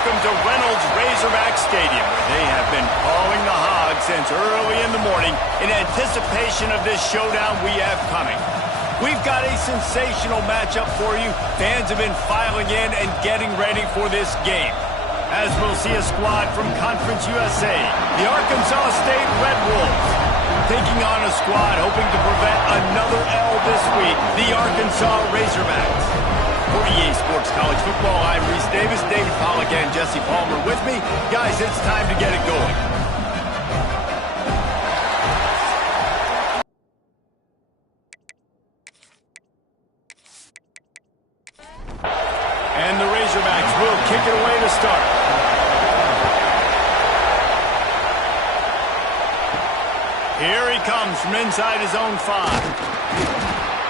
welcome to Reynolds Razorback Stadium, where they have been calling the Hogs since early in the morning in anticipation of this showdown we have coming. We've got a sensational matchup for you. Fans have been filing in and getting ready for this game. As we'll see a squad from Conference USA, the Arkansas State Red Wolves, taking on a squad hoping to prevent another L this week, the Arkansas Razorbacks. For EA Sports College Football, I'm Reese Davis, David Pollack, and Jesse Palmer with me. Guys, it's time to get it going. And the Razorbacks will kick it away to start. Here he comes from inside his own 5.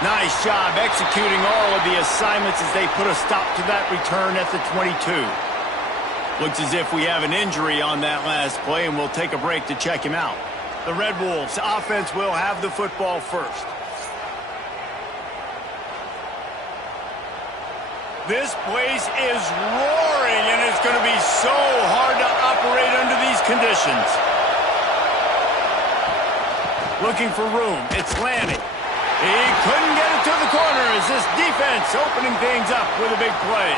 Nice job executing all of the assignments as they put a stop to that return at the 22. Looks as if we have an injury on that last play, and we'll take a break to check him out. The Red Wolves offense will have the football first. This place is roaring, and it's going to be so hard to operate under these conditions. Looking for room. It's Lanning. He couldn't get it to the corner as this defense opening things up with a big play.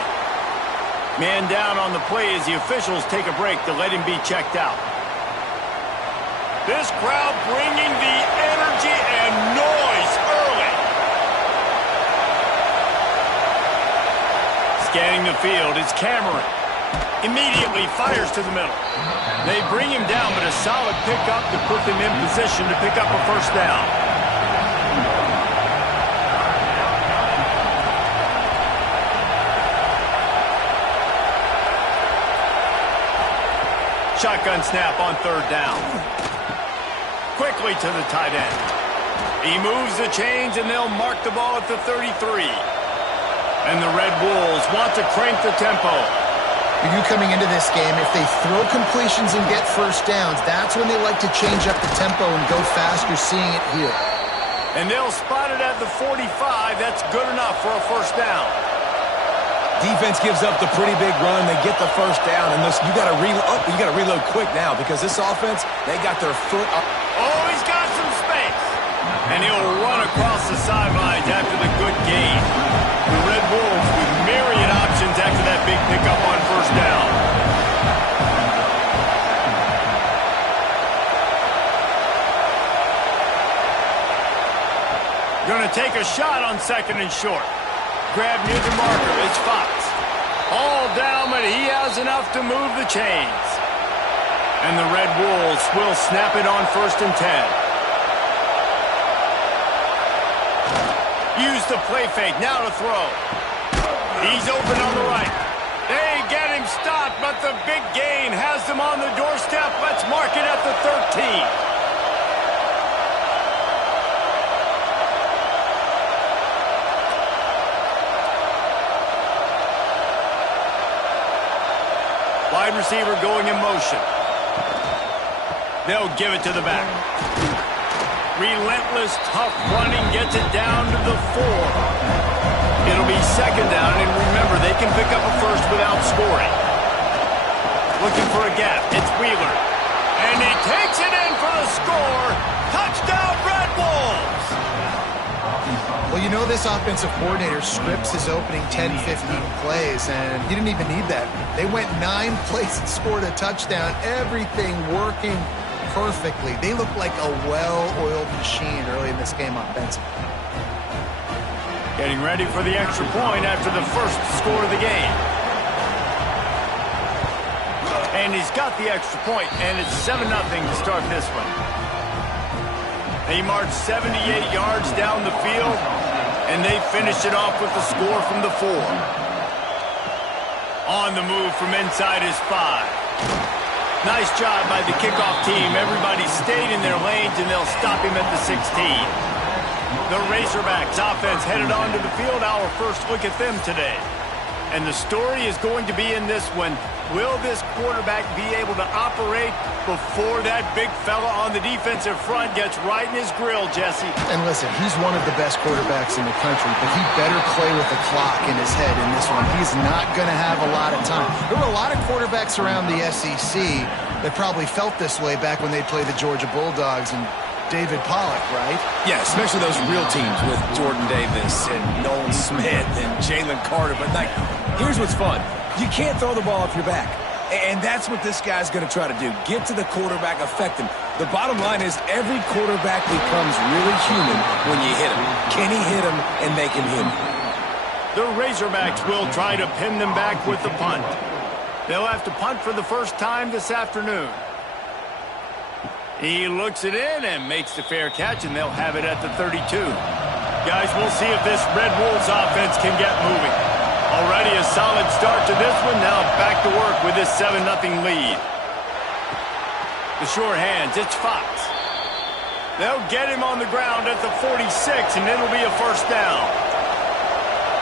Man down on the play as the officials take a break to let him be checked out. This crowd bringing the energy and noise early. Scanning the field, it's Cameron. Immediately fires to the middle. They bring him down, but a solid pickup to put them in position to pick up a first down. Shotgun snap on 3rd down. Quickly to the tight end. He moves the chains, and they'll mark the ball at the 33. And the Red Wolves want to crank the tempo. You coming into this game, if they throw completions and get first downs, that's when they like to change up the tempo and go fast. You're seeing it here. And they'll spot it at the 45. That's good enough for a first down. Defense gives up the pretty big run. They get the first down, and this, you got to reload quick now because this offense, they got their foot up. Oh, he's got some space. And he'll run across the sidelines after the good gain. The Red Wolves with myriad options after that big pickup on first down. Going to take a shot on 2nd and short. Grab near the marker. It's Fox. All down, but he has enough to move the chains. And the Red Wolves will snap it on 1st and 10. Use the play fake. Now to throw. He's open on the right. They get him stopped, but the big gain has them on the doorstep. Let's mark it at the 13. Wide receiver going in motion. They'll give it to the back. Relentless, tough running gets it down to the 4. It'll be 2nd down, and remember, they can pick up a first without scoring. Looking for a gap. It's Wheeler. And he takes it in for the score. Touchdown, Red Wolves! Well, you know this offensive coordinator scripts his opening 10, 15 plays, and he didn't even need that. They went 9 plays and scored a touchdown. Everything working perfectly. They look like a well-oiled machine early in this game offensively. Getting ready for the extra point after the first score of the game. And he's got the extra point, and it's 7-0 to start this one. They marched 78 yards down the field, and they finished it off with the score from the 4. On the move from inside his 5. Nice job by the kickoff team. Everybody stayed in their lanes, and they'll stop him at the 16. The Razorbacks offense headed onto the field. Our first look at them today. And the story is going to be in this one. Will this quarterback be able to operate before that big fella on the defensive front gets right in his grill, Jesse? And listen, he's one of the best quarterbacks in the country, but he better play with the clock in his head in this one. He's not going to have a lot of time. There were a lot of quarterbacks around the SEC that probably felt this way back when they played the Georgia Bulldogs and David Pollock, right? Yeah, especially those real teams with Jordan Davis and Nolan Smith and Jalen Carter. But, like, here's what's fun. You can't throw the ball off your back. And that's what this guy's going to try to do. Get to the quarterback, affect him. The bottom line is every quarterback becomes really human when you hit him. Can he hit him and make him human? The Razorbacks will try to pin them back with the punt. They'll have to punt for the first time this afternoon. He looks it in and makes the fair catch, and they'll have it at the 32. Guys, we'll see if this Red Wolves offense can get moving. Already a solid start to this one. Now back to work with this 7-0 lead. The sure hands, it's Fox. They'll get him on the ground at the 46, and it'll be a first down.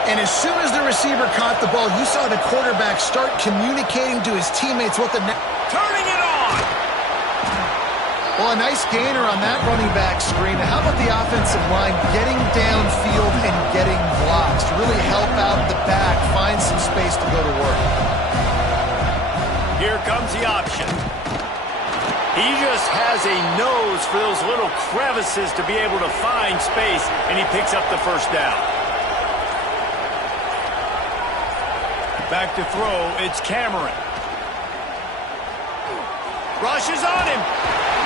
And as soon as the receiver caught the ball, you saw the quarterback start communicating to his teammates what the turning it on. Well, a nice gainer on that running back screen. Now, how about the offensive line getting downfield and getting blocks to really help out the back, find some space to go to work? Here comes the option. He just has a nose for those little crevices to be able to find space, and he picks up the first down. Back to throw, it's Cameron. Rushes on him.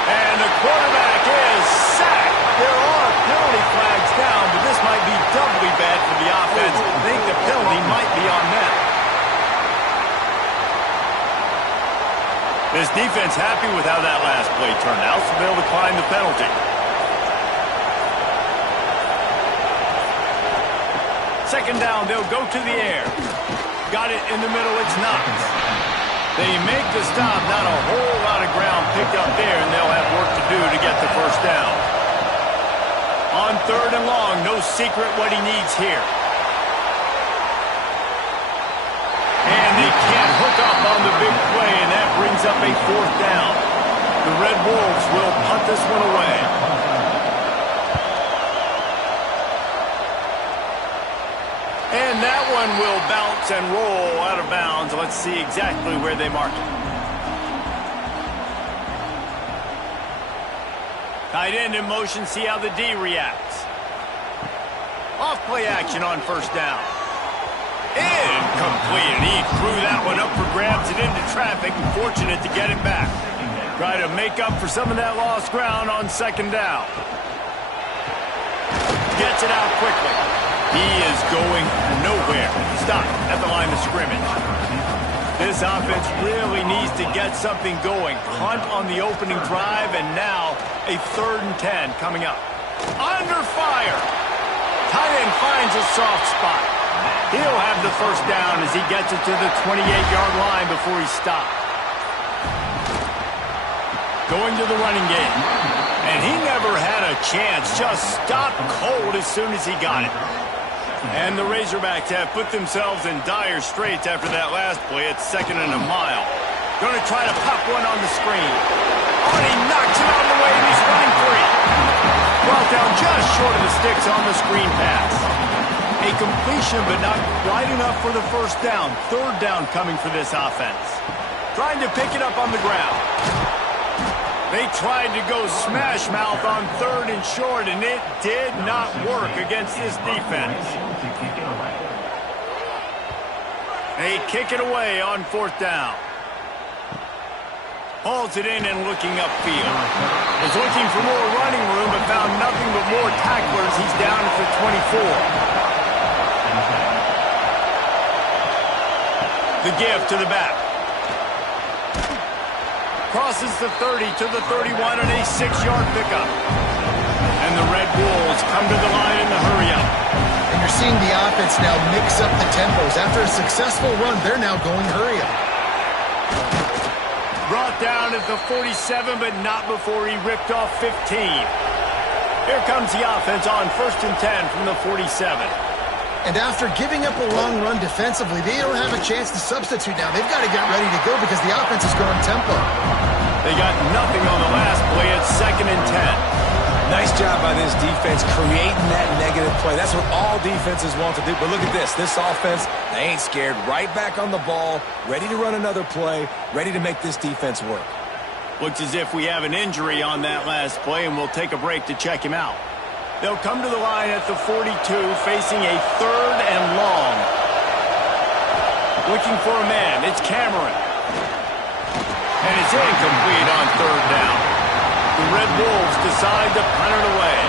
And the quarterback is sacked. There are penalty flags down, but this might be doubly bad for the offense. I think the penalty might be on them. This defense happy with how that last play turned out, so they'll decline the penalty. Second down, they'll go to the air. Got it in the middle, it's Knox. They make the stop, not a whole lot of ground picked up there, and they'll have work to do to get the first down. On third and long, no secret what he needs here. And they can't hook up on the big play, and that brings up a fourth down. The Red Wolves will punt this one away. And that one will bounce and roll out of bounds. Let's see exactly where they mark it. Tight end in motion, see how the D reacts. Off play action on first down. Incomplete. He threw that one up for grabs and into traffic, and fortunate to get it back. Try to make up for some of that lost ground on second down. Gets it out quickly. He is going nowhere. Stop at the line of scrimmage. This offense really needs to get something going. Hunt on the opening drive, and now a 3rd and 10 coming up. Under fire. Tight end finds a soft spot. He'll have the first down as he gets it to the 28-yard line before he stopped. Going to the running game. And he never had a chance. Just stopped cold as soon as he got it. And the Razorbacks have put themselves in dire straits after that last play. It's 2nd and a mile. Going to try to pop one on the screen. Oh, and he knocks it out of the way, and he's running free. Brought down just short of the sticks on the screen pass. A completion, but not quite enough for the first down. 3rd down coming for this offense. Trying to pick it up on the ground. They tried to go smash mouth on 3rd and short, and it did not work against this defense. They kick it away on 4th down. Hauls it in and looking upfield. Was looking for more running room, but found nothing but more tacklers. He's down at the 24. The give to the back. Crosses the 30 to the 31 and a 6-yard pickup. And the Red Wolves come to the line in the hurry-up. And you're seeing the offense now mix up the tempos. After a successful run, they're now going hurry-up. Brought down at the 47, but not before he ripped off 15. Here comes the offense on 1st and 10 from the 47. And after giving up a long run defensively, they don't have a chance to substitute now. They've got to get ready to go because the offense is going tempo. They got nothing on the last play. It's 2nd and 10. Nice job by this defense creating that negative play. That's what all defenses want to do. But look at this. This offense, they ain't scared. Right back on the ball, ready to run another play, ready to make this defense work. Looks as if we have an injury on that last play, and we'll take a break to check him out. They'll come to the line at the 42, facing a 3rd and long. Looking for a man. It's Cameron. And it's incomplete on 3rd down. The Red Wolves decide to punt it away.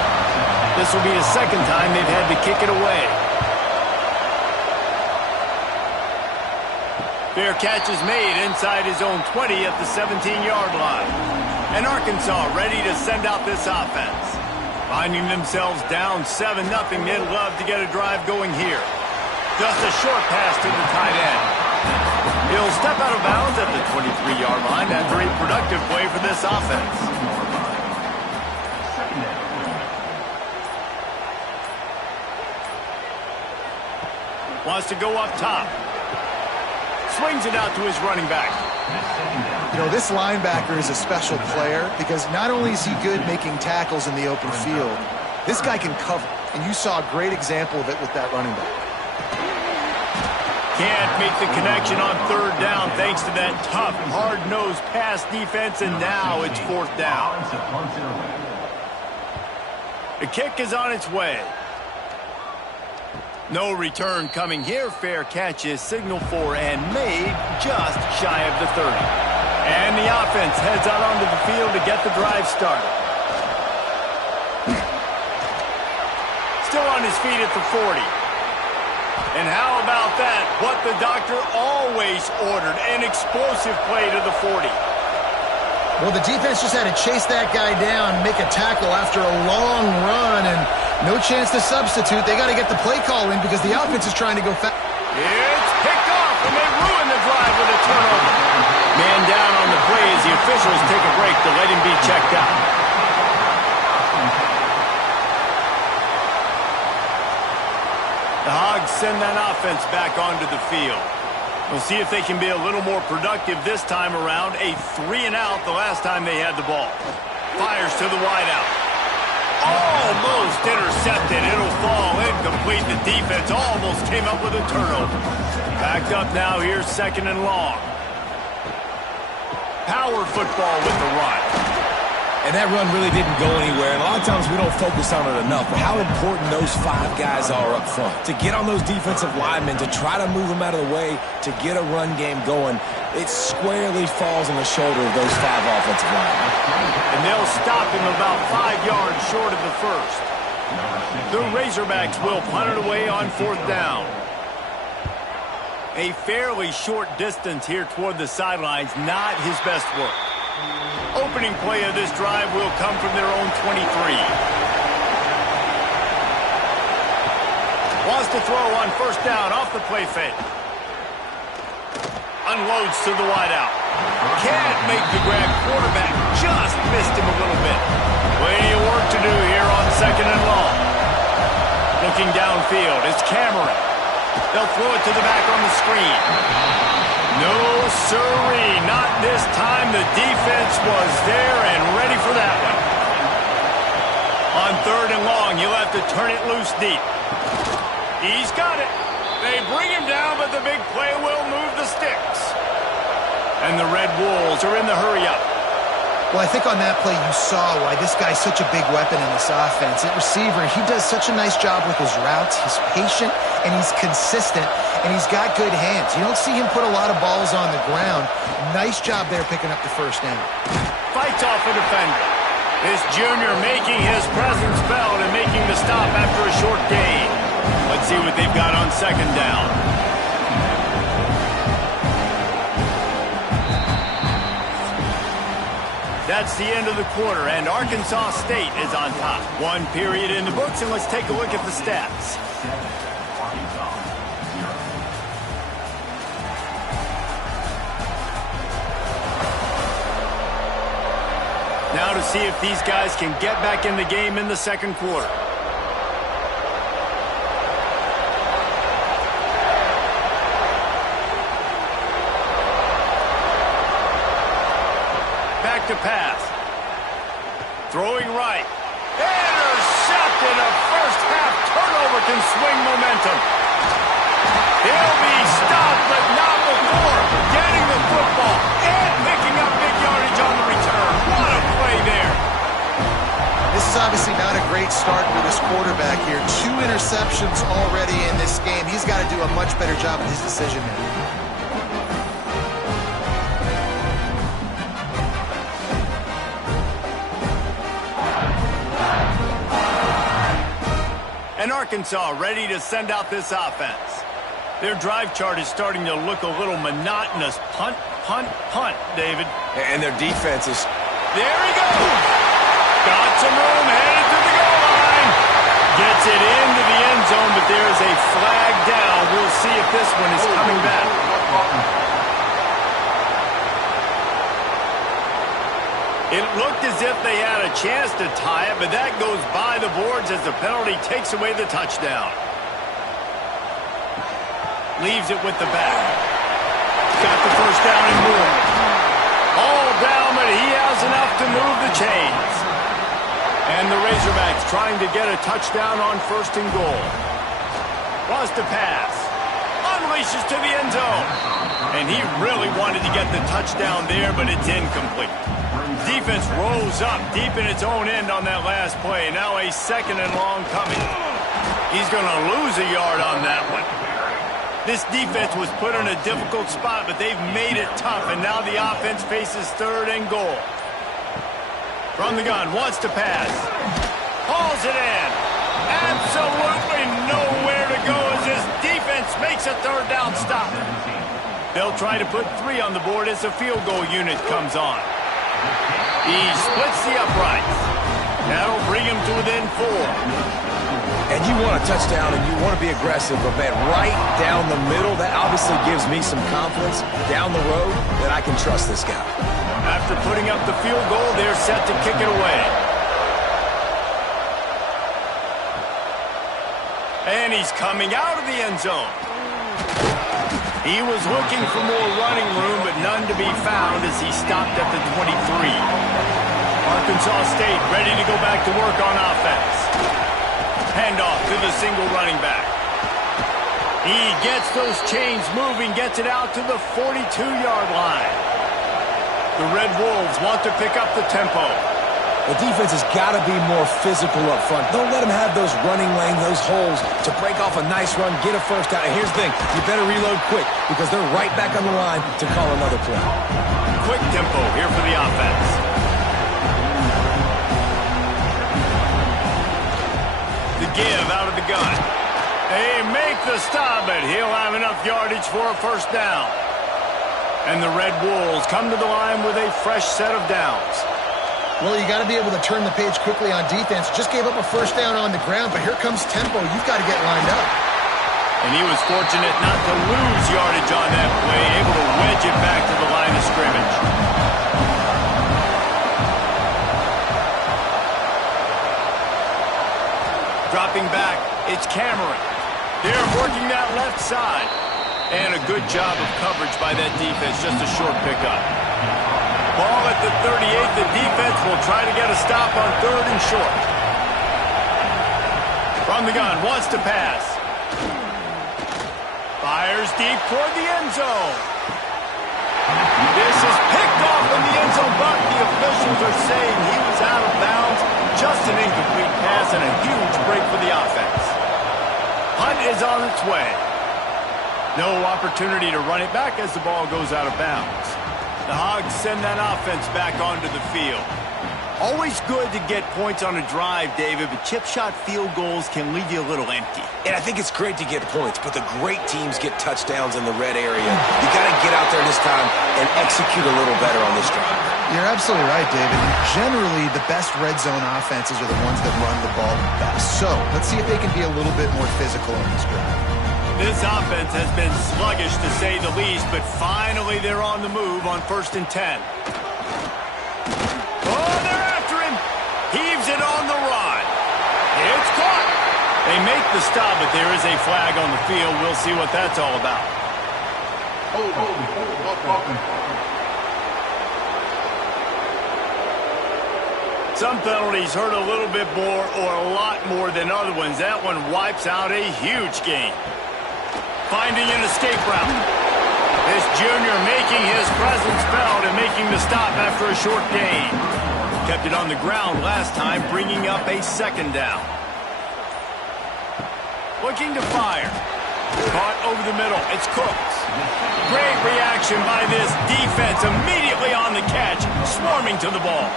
This will be the 2nd time they've had to kick it away. Fair catch is made inside his own 20 at the 17-yard line. And Arkansas ready to send out this offense. Finding themselves down 7-0, they'd love to get a drive going here. Just a short pass to the tight end. He'll step out of bounds at the 23-yard line after a productive play for this offense. Wants to go up top. Swings it out to his running back. You know, this linebacker is a special player because not only is he good making tackles in the open field, this guy can cover. And you saw a great example of it with that running back. Can't make the connection on 3rd down thanks to that tough, hard-nosed pass defense, and now it's 4th down. The kick is on its way. No return coming here. Fair catch is signaled for and made just shy of the 30. And the offense heads out onto the field to get the drive started. Still on his feet at the 40. And how about that? What the doctor always ordered, an explosive play to the 40. Well, the defense just had to chase that guy down, make a tackle after a long run, and no chance to substitute. They got to get the play call in because the offense is trying to go fast. It's picked off, and they ruin the drive with a turnover. Man down on the play as the officials take a break to let him be checked out. The Hogs send that offense back onto the field. We'll see if they can be a little more productive this time around. A 3-and-out the last time they had the ball. Fires to the wideout. Almost intercepted. It'll fall incomplete. The defense almost came up with a turnover. Backed up now. Here's 2nd and long. Power football with the run. And that run really didn't go anywhere. And a lot of times we don't focus on it enough. But how important those 5 guys are up front. To get on those defensive linemen, to try to move them out of the way, to get a run game going, it squarely falls on the shoulder of those 5 offensive linemen. And they'll stop him about 5 yards short of the first. The Razorbacks will punt it away on 4th down. A fairly short distance here toward the sidelines, not his best work. Opening play of this drive will come from their own 23. Wants to throw on 1st down off the play fake. Unloads to the wideout. Can't make the grab. Quarterback just missed him a little bit. Plenty of work to do here on 2nd and long. Looking downfield, it's Cameron. They'll throw it to the back on the screen. No, sirree, not this time. The defense was there and ready for that one. On 3rd and long, you'll have to turn it loose deep. He's got it. They bring him down, but the big play will move the sticks. And the Red Wolves are in the hurry-up. Well, I think on that play you saw why this guy's such a big weapon in this offense. At receiver, he does such a nice job with his routes. He's patient, and he's consistent, and he's got good hands. You don't see him put a lot of balls on the ground. Nice job there picking up the 1st down. Fights off a defender. This junior making his presence felt and making the stop after a short gain. Let's see what they've got on 2nd down. That's the end of the quarter, and Arkansas State is on top. 1 period in the books, and let's take a look at the stats. Now to see if these guys can get back in the game in the 2nd quarter. back to pass. Throwing right. Intercepted. A first-half turnover can swing momentum. He'll be stopped, but not before getting the football and picking up big yardage on the return. What a play there. This is obviously not a great start for this quarterback here. 2 interceptions already in this game. He's got to do a much better job with his decision-making. And Arkansas ready to send out this offense. Their drive chart is starting to look a little monotonous. Punt, punt, punt, David. And their defense is... There he goes. Got some room, headed to the goal line. Gets it into the end zone, but there is a flag down. We'll see if this one is coming back. It looked as if they had a chance to tie it, but that goes by the boards as the penalty takes away the touchdown. Leaves it with the back. Got the first down and more. All down, but he has enough to move the chains. And the Razorbacks trying to get a touchdown on 1st and goal. Wants to pass. Unleashes to the end zone. And he really wanted to get the touchdown there, but it's incomplete. Defense rolls up deep in its own end on that last play. Now a 2nd and long coming. He's going to lose a yard on that one. This defense was put in a difficult spot, but they've made it tough, and now the offense faces 3rd and goal. From the gun, wants to pass. Hauls it in. Absolutely nowhere to go as this defense makes a 3rd down stop. They'll try to put 3 on the board as the field goal unit comes on. He splits the uprights. That'll bring him to within 4. And you want a touchdown and you want to be aggressive, but man, right down the middle, that obviously gives me some confidence down the road that I can trust this guy. After putting up the field goal, they're set to kick it away. And he's coming out of the end zone. He was looking for more running room, but none to be found as he stopped at the 23. Arkansas State ready to go back to work on offense. Handoff to the single running back. He gets those chains moving, gets it out to the 42-yard line. The Red Wolves want to pick up the tempo. The defense has got to be more physical up front. Don't let them have those running lanes, those holes to break off a nice run, get a first down. And here's the thing, you better reload quick because they're right back on the line to call another play. Quick tempo here for the offense. The give out of the gun. They make the stop, but he'll have enough yardage for a 1st down. And the Red Wolves come to the line with a fresh set of downs. Well, you got to be able to turn the page quickly on defense. Just gave up a 1st down on the ground, but here comes tempo. You've got to get lined up. And he was fortunate not to lose yardage on that play, able to wedge it back to the line of scrimmage. Dropping back, it's Cameron. They're working that left side. And a good job of coverage by that defense, just a short pickup. Ball at the 38, the defense will try to get a stop on 3rd and short. From the gun, wants to pass. Fires deep toward the end zone. This is picked off in the end zone, but the officials are saying he was out of bounds. Just an incomplete pass and a huge break for the offense. Hunt is on its way. No opportunity to run it back as the ball goes out of bounds. The Hogs send that offense back onto the field. Always good to get points on a drive, David, but chip shot field goals can leave you a little empty. And I think it's great to get points, but the great teams get touchdowns in the red area. You got to get out there this time and execute a little better on this drive. You're absolutely right, David. Generally, the best red zone offenses are the ones that run the ball the best. So let's see if they can be a little bit more physical on this drive. This offense has been sluggish, to say the least, but finally they're on the move on 1st and 10. Oh, they're after him. Heaves it on the run. It's caught. They make the stop, but there is a flag on the field. We'll see what that's all about. Some penalties hurt a little bit more or a lot more than other ones. That one wipes out a huge game. Finding an escape route. This junior making his presence felt and making the stop after a short gain. Kept it on the ground last time, bringing up a second down. Looking to fire. Caught over the middle. It's Cooks. Great reaction by this defense. Immediately on the catch, swarming to the ball.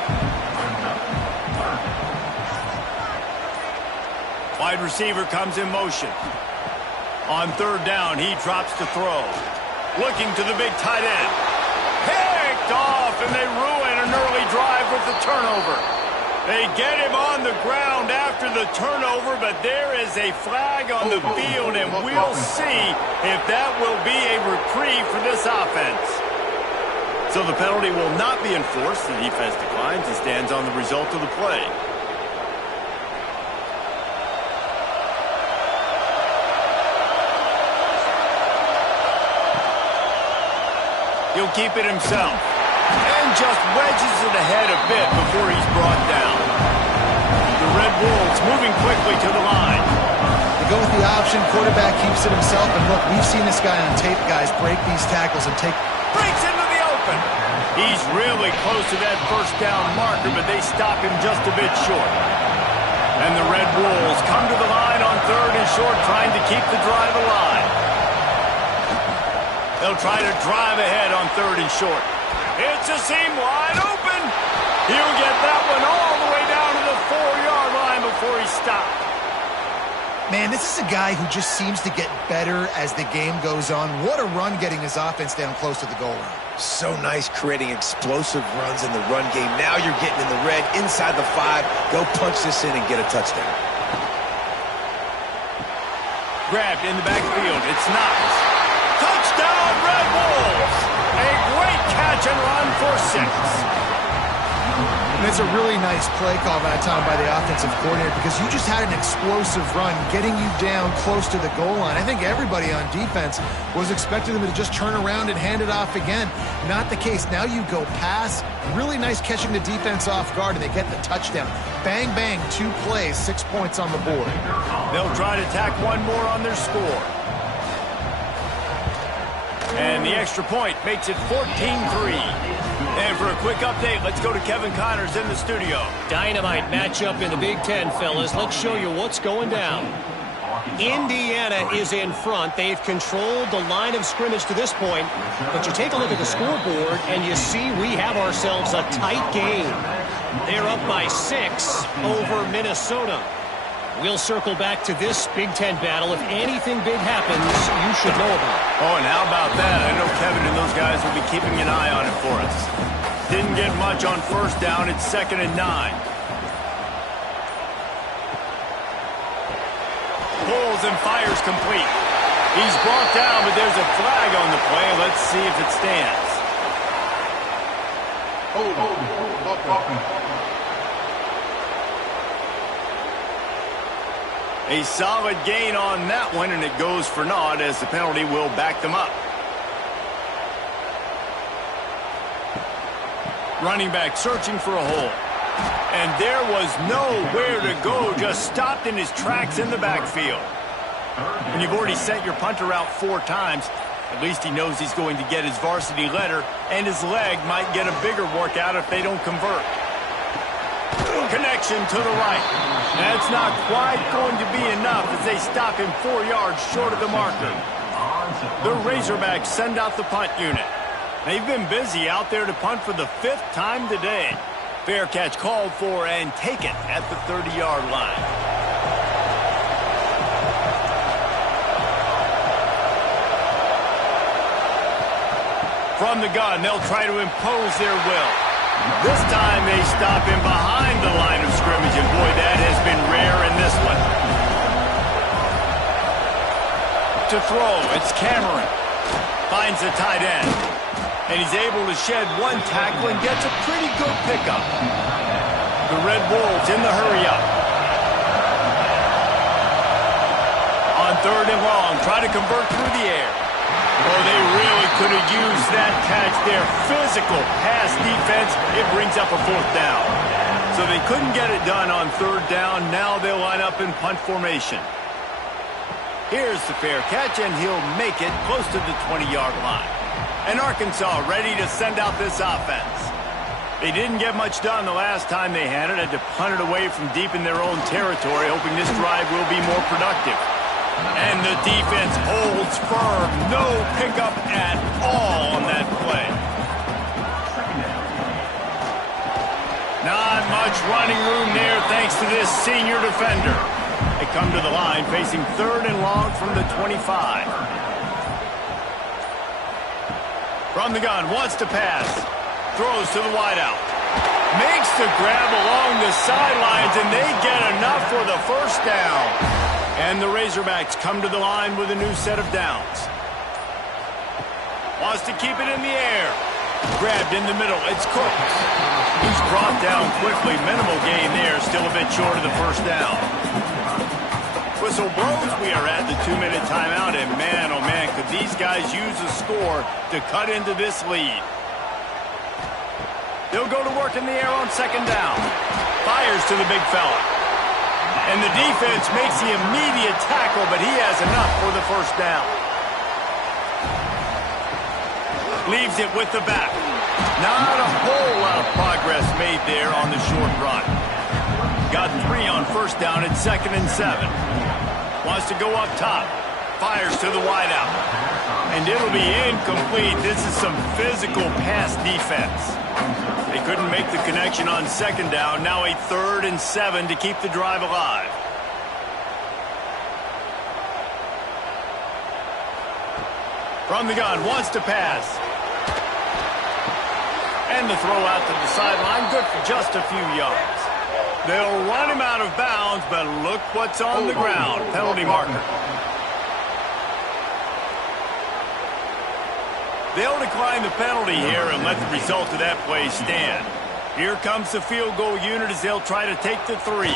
Wide receiver comes in motion. On third down, he drops to throw. Looking to the big tight end. Picked off, and they ruin an early drive with the turnover. They get him on the ground after the turnover, but there is a flag on the field, and we'll see if that will be a reprieve for this offense. So the penalty will not be enforced. The defense declines and stands on the result of the play. He'll keep it himself. And just wedges it ahead a bit before he's brought down. The Red Wolves moving quickly to the line. They go with the option. Quarterback keeps it himself. And look, we've seen this guy on tape, guys, break these tackles and take... Breaks into the open. He's really close to that first down marker, but they stop him just a bit short. And the Red Wolves come to the line on third and short, trying to keep the drive alive. They'll try to drive ahead on third and short. It's a seam wide open. He'll get that one all the way down to the 4-yard line before he stopped. Man, this is a guy who just seems to get better as the game goes on. What a run getting his offense down close to the goal line. So nice creating explosive runs in the run game. Now you're getting in the red, inside the 5. Go punch this in and get a touchdown. Grabbed in the backfield. It's Knox. Touchdown, Red Wolves! A great catch and run for 6. And it's a really nice play call that time by the offensive coordinator because you just had an explosive run getting you down close to the goal line. I think everybody on defense was expecting them to just turn around and hand it off again. Not the case. Now you go pass. Really nice catching the defense off guard, and they get the touchdown. Bang, bang, 2 plays, 6 points on the board. They'll try to tack one more on their score. And the extra point makes it 14-3. And for a quick update, let's go to Kevin Connors in the studio. Dynamite matchup in the Big Ten, fellas. Let's show you what's going down. Indiana is in front. They've controlled the line of scrimmage to this point. But you take a look at the scoreboard, and you see we have ourselves a tight game. They're up by 6 over Minnesota. We'll circle back to this Big Ten battle. If anything big happens, you should know about it. Oh, and how about that? I know Kevin and those guys will be keeping an eye on it for us. Didn't get much on first down. It's 2nd and 9. Pulls and fires complete. He's brought down, but there's a flag on the play. Let's see if it stands. A solid gain on that one, and it goes for naught as the penalty will back them up. Running back searching for a hole. And there was nowhere to go, just stopped in his tracks in the backfield. When you've already sent your punter out 4 times, at least he knows he's going to get his varsity letter, and his leg might get a bigger workout if they don't convert. Connection to the right. That's not quite going to be enough as they stop him 4 yards short of the marker. The Razorbacks send out the punt unit. They've been busy out there to punt for the 5th time today. Fair catch called for and taken at the 30-yard line. From the gun, they'll try to impose their will. This time they stop him behind the line of scrimmage, and boy, that has been rare in this one. To throw, it's Cameron. Finds the tight end. And he's able to shed 1 tackle and gets a pretty good pickup. The Red Wolves in the hurry-up. On 3rd and long, try to convert through the air. Oh, they really could have used that catch there. Physical pass defense. It brings up a 4th down. So they couldn't get it done on third down. Now they'll line up in punt formation. Here's the fair catch, and he'll make it close to the 20-yard line. And Arkansas ready to send out this offense. They didn't get much done the last time they had it. Had to punt it away from deep in their own territory, hoping this drive will be more productive. And the defense holds firm. No pickup at all on that play. Not much running room there thanks to this senior defender. They come to the line facing third and long from the 25. From the gun, wants to pass. Throws to the wideout. Makes the grab along the sidelines, and they get enough for the first down. And the Razorbacks come to the line with a new set of downs. Wants to keep it in the air. Grabbed in the middle. It's Cook. He's brought down quickly. Minimal gain there. Still a bit short of the first down. Whistle blows. We are at the 2-minute timeout. And man, oh man, could these guys use a score to cut into this lead. They'll go to work in the air on second down. Fires to the big fella. And the defense makes the immediate tackle, but he has enough for the first down. Leaves it with the back. Not a whole lot of progress made there on the short run. Got 3 on first down at 2nd and 7. Wants to go up top. Fires to the wideout. And it'll be incomplete. This is some physical pass defense. They couldn't make the connection on second down. Now a 3rd and 7 to keep the drive alive. From the gun, wants to pass. And the throw out to the sideline, good for just a few yards. They'll run him out of bounds, but look what's on the ground. Penalty marker. They'll decline the penalty here and let the result of that play stand. Here comes the field goal unit as they'll try to take the 3. He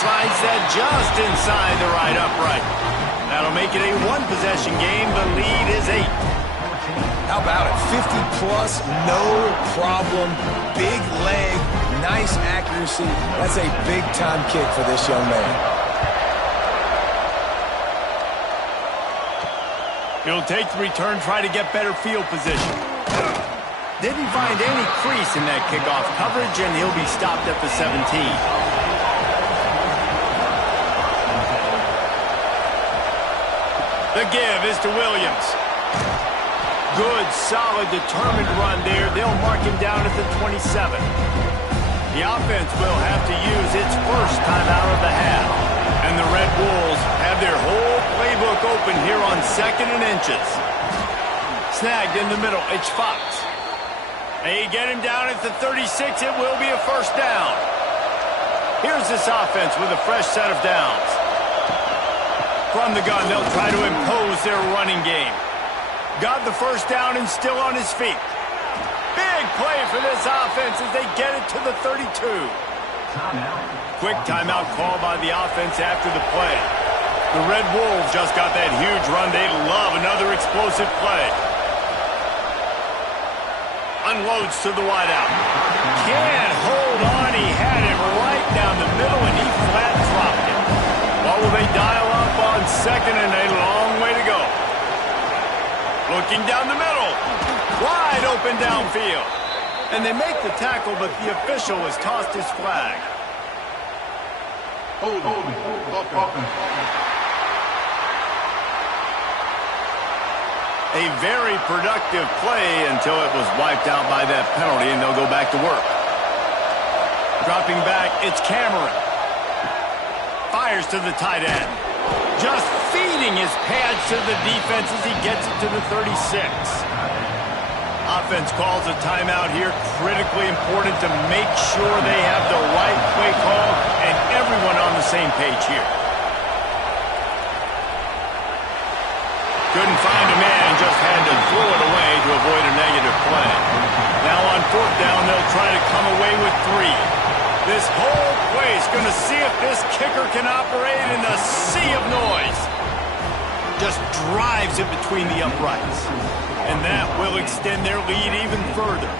slides that just inside the right upright. That'll make it a 1-possession game. The lead is 8. How about it? 50-plus, no problem. Big leg, nice accuracy. That's a big-time kick for this young man. He'll take the return, try to get better field position. Didn't find any crease in that kickoff coverage, and he'll be stopped at the 17. The give is to Williams. Good, solid, determined run there. They'll mark him down at the 27. The offense will have to use its first timeout of the half. And the Red Wolves have their whole playbook open here on 2nd and inches. Snagged in the middle. It's Fox. They get him down at the 36. It will be a first down. Here's this offense with a fresh set of downs. From the gun, they'll try to impose their running game. Got the first down and still on his feet. Big play for this offense as they get it to the 32. Quick timeout call by the offense after the play. The Red Wolves just got that huge run. They love another explosive play. Unloads to the wideout. Can't hold on. He had it right down the middle, and he flat dropped it. What will they dial up on second, and a long way to go. Looking down the middle. Wide open downfield. And they make the tackle, but the official has tossed his flag. A very productive play until it was wiped out by that penalty, and they'll go back to work. Dropping back, it's Cameron. Fires to the tight end. Just feeding his pads to the defense as he gets it to the 36. Offense calls a timeout here. Critically important to make sure they have the right play call and everyone on the same page here. Couldn't find a man, just had to throw it away to avoid a negative play. Now on 4th down, they'll try to come away with 3. This whole place going to see if this kicker can operate in the sea of noise. Just drives it between the uprights. And that will extend their lead even further.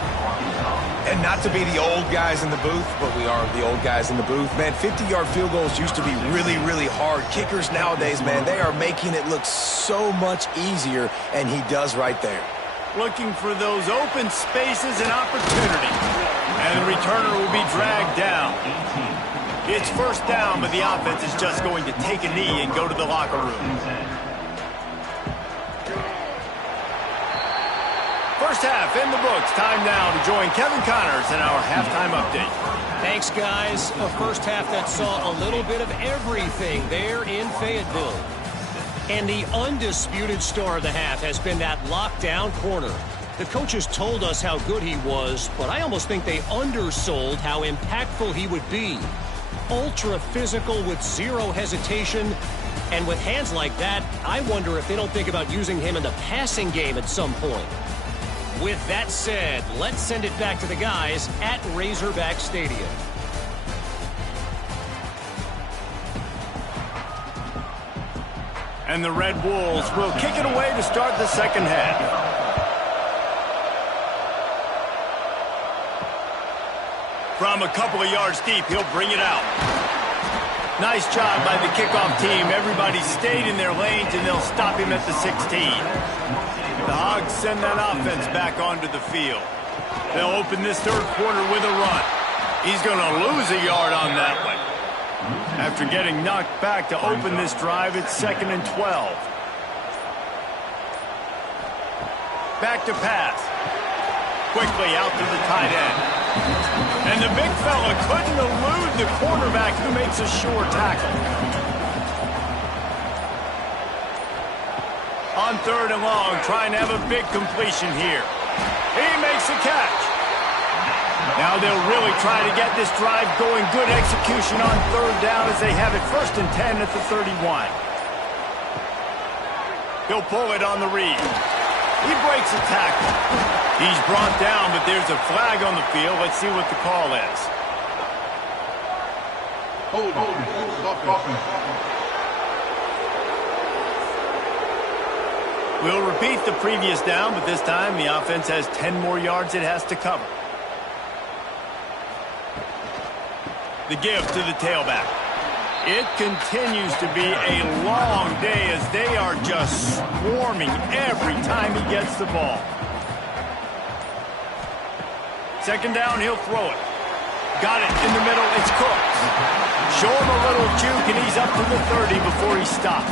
And not to be the old guys in the booth, but we are the old guys in the booth. Man, 50-yard field goals used to be really, really hard. Kickers nowadays, man, they are making it look so much easier, and he does right there. Looking for those open spaces and opportunity. And the returner will be dragged down. It's first down, but the offense is just going to take a knee and go to the locker room. First half in the books. Time now to join Kevin Connors in our halftime update. Thanks, guys. A first half that saw a little bit of everything there in Fayetteville. And the undisputed star of the half has been that lockdown corner. The coaches told us how good he was, but I almost think they undersold how impactful he would be. Ultra physical with zero hesitation. And with hands like that, I wonder if they don't think about using him in the passing game at some point. With that said, let's send it back to the guys at Razorback Stadium. And the Red Wolves will kick it away to start the second half. From a couple of yards deep, he'll bring it out. Nice job by the kickoff team. Everybody stayed in their lanes, and they'll stop him at the 16. The Hogs send that offense back onto the field. They'll open this third quarter with a run. He's going to lose a yard on that one. After getting knocked back to open this drive, it's 2nd and 12. Back to pass. Quickly out to the tight end. And the big fella couldn't elude the quarterback who makes a sure tackle. On 3rd and long, trying to have a big completion here. He makes a catch. Now they'll really try to get this drive going. Good execution on 3rd down as they have it 1st and 10 at the 31. He'll pull it on the read. He breaks a tackle. He's brought down, but there's a flag on the field. Let's see what the call is. We'll repeat the previous down, but this time the offense has 10 more yards it has to cover. The give to the tailback. It continues to be a long day as they are just swarming every time he gets the ball. 2nd down, he'll throw it. Got it in the middle, it's Cooks. Show him a little juke, and he's up to the 30 before he stopped.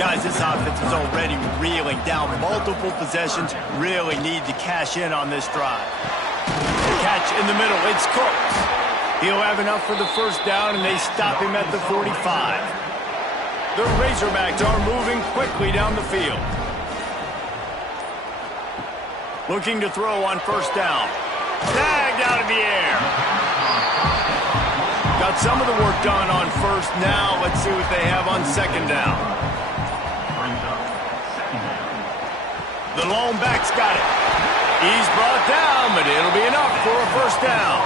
Guys, this offense is already reeling down multiple possessions. Really need to cash in on this drive. The catch in the middle, it's Cooks. He'll have enough for the first down, and they stop him at the 45. The Razorbacks are moving quickly down the field. Looking to throw on 1st down. Tagged out of the air. Got some of the work done on 1st. Now let's see what they have on 2nd down. The lone back's got it. He's brought down, but it'll be enough for a 1st down.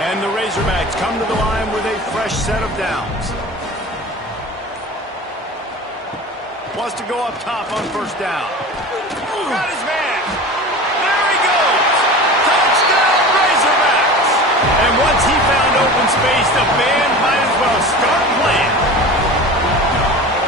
And the Razorbacks come to the line with a fresh set of downs. Wants to go up top on 1st down. Got his man. There he goes. Touchdown, Razorbacks. And once he found open space, the band might as well start playing.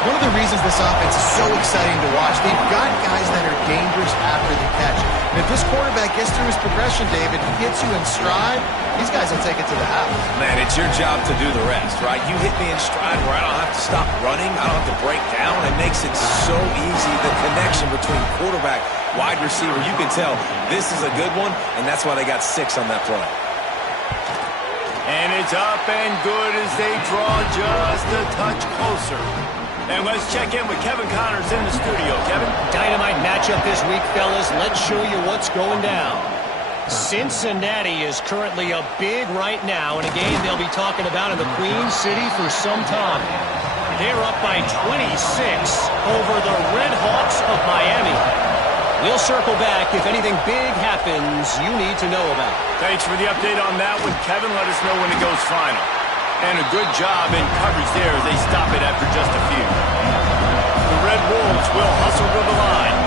One of the reasons this offense is so exciting to watch, they've got guys that are dangerous after the catch. And if this quarterback gets through his progression, David, gets you in stride, these guys will take it to the house. Man, it's your job to do the rest, right? You hit me in stride where I don't have to stop running. I don't have to break down. It makes it so easy. The connection between quarterback, wide receiver, you can tell this is a good one, and that's why they got 6 on that play. And it's up and good as they draw just a touch closer. And let's check in with Kevin Connors in the studio. Kevin? Dynamite matchup this week, fellas. Let's show you what's going down. Cincinnati is currently up big right now in a game they'll be talking about in the Queen City for some time. They're up by 26 over the Red Hawks of Miami. We'll circle back if anything big happens you need to know about. Thanks for the update on that one, Kevin. Let us know when it goes final. And a good job in coverage there as they stop it after just a few. The Red Wolves will hustle to the line.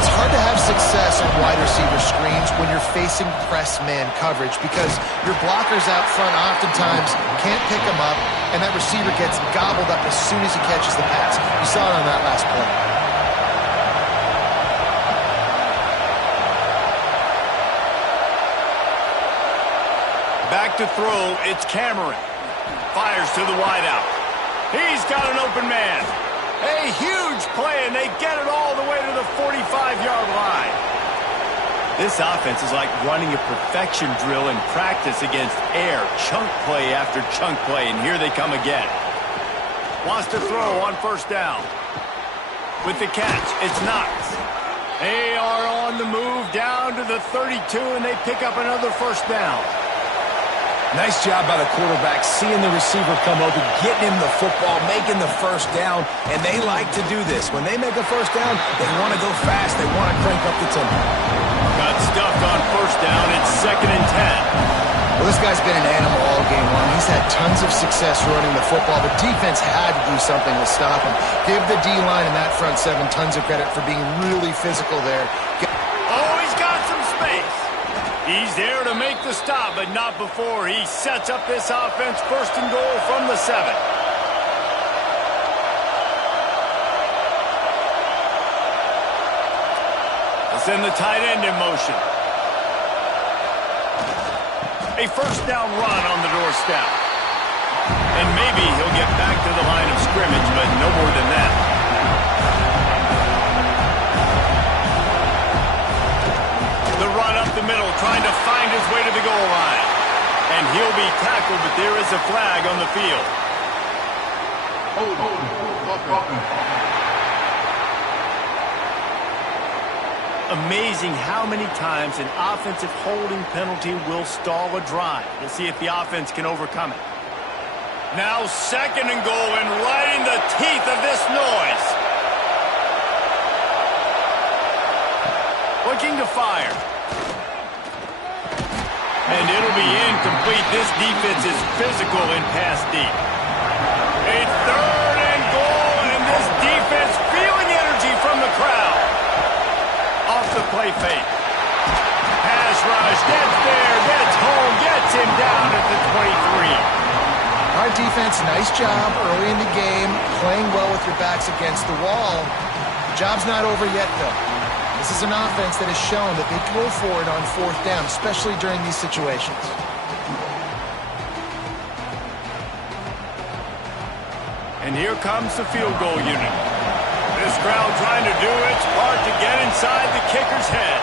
It's hard to have success on wide receiver screens when you're facing press man coverage because your blockers out front oftentimes can't pick them up, and that receiver gets gobbled up as soon as he catches the pass. You saw it on that last play. Back to throw, it's Cameron. Fires to the wideout. He's got an open man. A huge play, and they get it all the way to the 45-yard line. This offense is like running a perfection drill in practice against air. Chunk play after chunk play, and here they come again. Wants to throw on first down. With the catch, it's Knox. They are on the move down to the 32, and they pick up another first down. Nice job by the quarterback, seeing the receiver come open, getting him the football, making the first down, and they like to do this. When they make a first down, they want to go fast. They want to crank up the tempo. Got stuffed on first down. It's 2nd and 10. Well, this guy's been an animal all game long. He's had tons of success running the football. The defense had to do something to stop him. Give the D-line and that front seven tons of credit for being really physical there. Oh, he's got some space. He's there to make the stop, but not before he sets up this offense. 1st and goal from the 7. Let's send the tight end in motion. A first down run on the doorstep. And maybe he'll get back to the line of scrimmage, but no more than that. The run up the middle, trying to find his way to the goal line. And he'll be tackled, but there is a flag on the field. Amazing how many times an offensive holding penalty will stall a drive. We'll see if the offense can overcome it. Now 2nd and goal, and right in the teeth of this noise. Looking to fire. And it'll be incomplete. This defense is physical in pass deep. A 3rd and goal, and this defense feeling energy from the crowd. Off the play fake. Pass rush, gets there, gets home, gets him down at the 23. Our defense, nice job early in the game, playing well with your backs against the wall. The job's not over yet, though. This is an offense that has shown that they can go for it on 4th down, especially during these situations. And here comes the field goal unit. This crowd trying to do its part to get inside the kicker's head.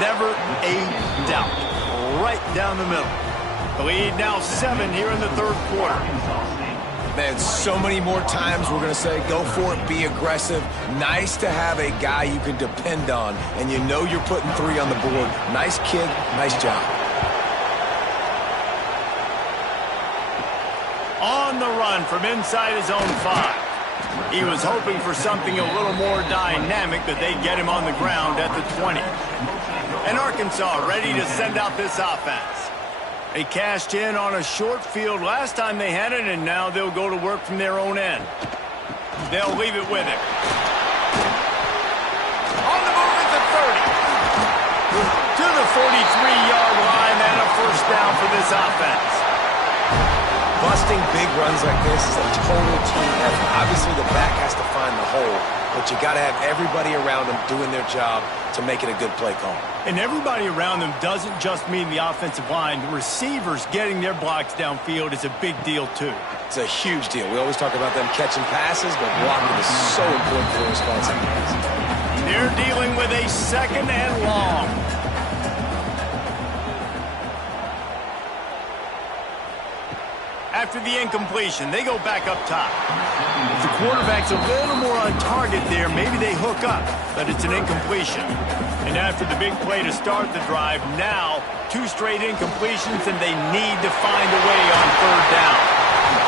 Never a doubt. Right down the middle. The lead now 7 here in the 3rd quarter. Man, so many more times we're going to say, go for it, be aggressive. Nice to have a guy you can depend on, and you know you're putting 3 on the board. Nice kid, nice job. On the run from inside his own 5. He was hoping for something a little more dynamic, but they get him on the ground at the 20. And Arkansas ready to send out this offense. They cashed in on a short field last time they had it, and now they'll go to work from their own end. They'll leave it with him. On the move at the 30. To the 43-yard line, and a first down for this offense. Busting big runs like this is a total team effort. Obviously, the back has to find the hole, but you got to have everybody around them doing their job to make it a good play call. And everybody around them doesn't just mean the offensive line. The receivers getting their blocks downfield is a big deal, too. It's a huge deal. We always talk about them catching passes, but blocking is so important for their responsibilities. They're dealing with a 2nd and long. After the incompletion, they go back up top. If the quarterback's a little more on target there, maybe they hook up, but it's an incompletion. And after the big play to start the drive, now 2 straight incompletions, and they need to find a way on 3rd down.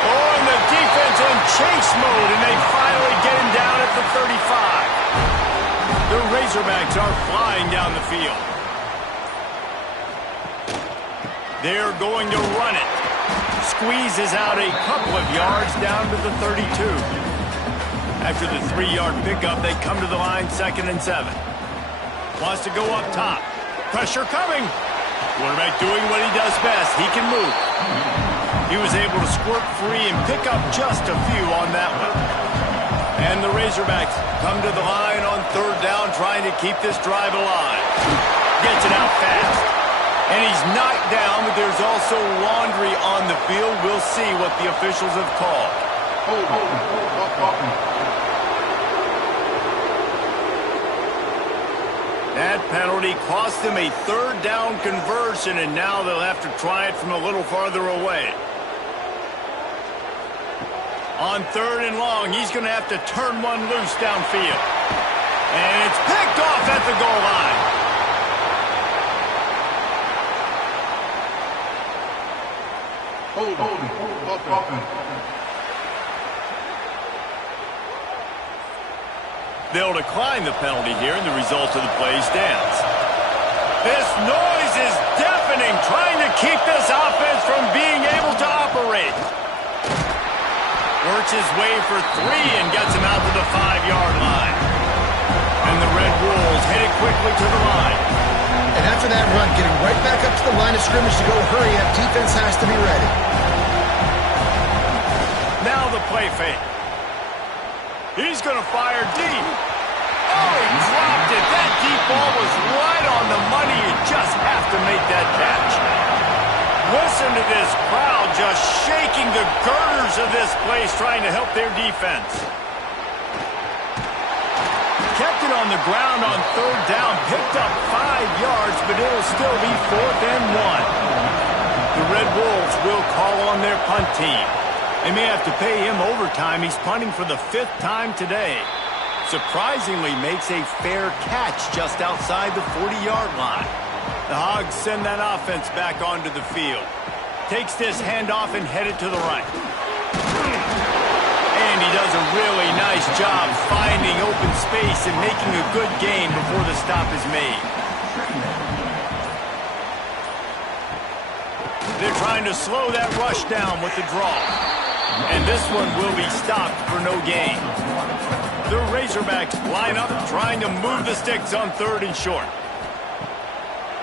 Oh, and the defense in chase mode, and they finally get him down at the 35. The Razorbacks are flying down the field. They're going to run it. Squeezes out a couple of yards down to the 32. After the 3-yard pickup, they come to the line 2nd and 7. Wants to go up top. Pressure coming. Quarterback doing what he does best. He can move. He was able to squirt free and pick up just a few on that one. And the Razorbacks come to the line on third down, trying to keep this drive alive. Gets it out fast. And he's knocked down, but there's also laundry on the field. We'll see what the officials have called. That penalty cost them a third down conversion, and now they'll have to try it from a little farther away. On third and long, he's going to have to turn one loose downfield. And it's picked off at the goal line. They'll decline the penalty here, and the result of the play stands. This noise is deafening, trying to keep this offense from being able to operate. Works his way for 3 and gets him out to the 5-yard line. And the Red Wolves headed quickly to the line. And after that run, getting right back up to the line of scrimmage to go hurry up, defense has to be ready. Now the play fake. He's going to fire deep. Oh, he dropped it. That deep ball was right on the money. You just have to make that catch. Listen to this crowd just shaking the girders of this place, trying to help their defense. Kept it on the ground on third down, picked up 5 yards, but it'll still be 4th and 1. The Red Wolves will call on their punt team. They may have to pay him overtime. He's punting for the 5th time today. Surprisingly makes a fair catch just outside the 40-yard line. The Hogs send that offense back onto the field. Takes this handoff and headed to the right. And he does a really nice job finding open space and making a good gain before the stop is made. They're trying to slow that rush down with the draw. And this one will be stopped for no gain. The Razorbacks line up, trying to move the sticks on 3rd and short.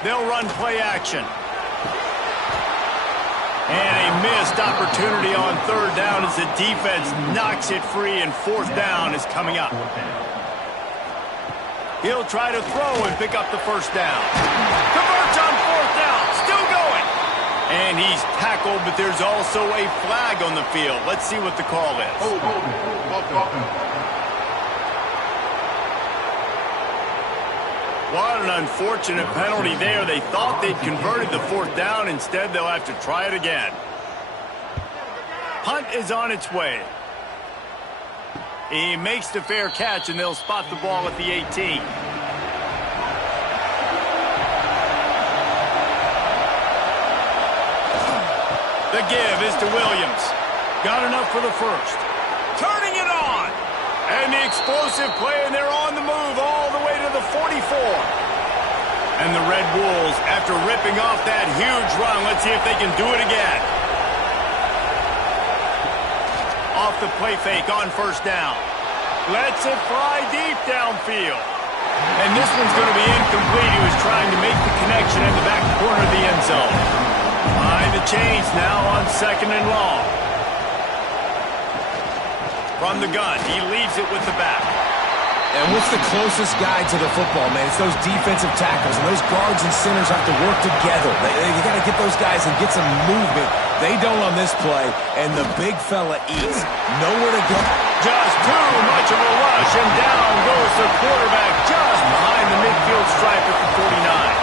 They'll run play action. And a missed opportunity on 3rd down as the defense knocks it free, and 4th down is coming up. He'll try to throw and pick up the 1st down. Converts on 4th down, still going. And he's tackled, but there's also a flag on the field. Let's see what the call is. What an unfortunate penalty there. They thought they'd converted the 4th down. Instead, they'll have to try it again. Punt is on its way. He makes the fair catch, and they'll spot the ball at the 18. The give is to Williams. Got enough for the 1st. Turning it on. And the explosive play, and they're on the move all the way to the 44. And the Red Wolves, after ripping off that huge run, let's see if they can do it again. Off the play fake on 1st down. Lets it fly deep downfield. And this one's going to be incomplete. He was trying to make the connection in the back corner of the end zone. Behind the chains now on 2nd and long. From the gun, he leaves it with the back. And what's the closest guy to the football, man? It's those defensive tackles, and those guards and centers have to work together. You got to get those guys and get some movement. They don't on this play, and the big fella eats. Nowhere to go. Just too much of a rush, and down goes the quarterback just behind the midfield stripe at the 49.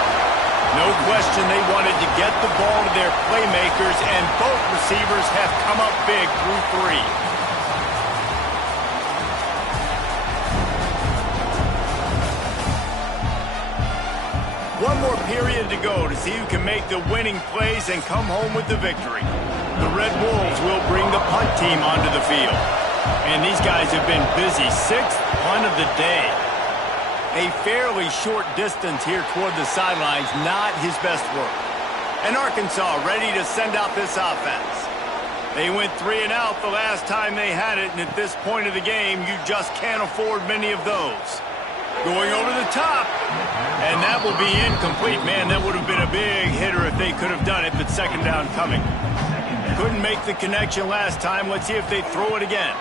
No question they wanted to get the ball to their playmakers, and both receivers have come up big through 3. One more period to go to see who can make the winning plays and come home with the victory. The Red Wolves will bring the punt team onto the field. And these guys have been busy. 6th punt of the day. A fairly short distance here toward the sidelines, not his best work. And Arkansas ready to send out this offense. They went 3 and out the last time they had it, and at this point of the game, you just can't afford many of those. Going over the top. And that will be incomplete. Man, that would have been a big hitter if they could have done it, but second down coming. Couldn't make the connection last time. Let's see if they throw it again.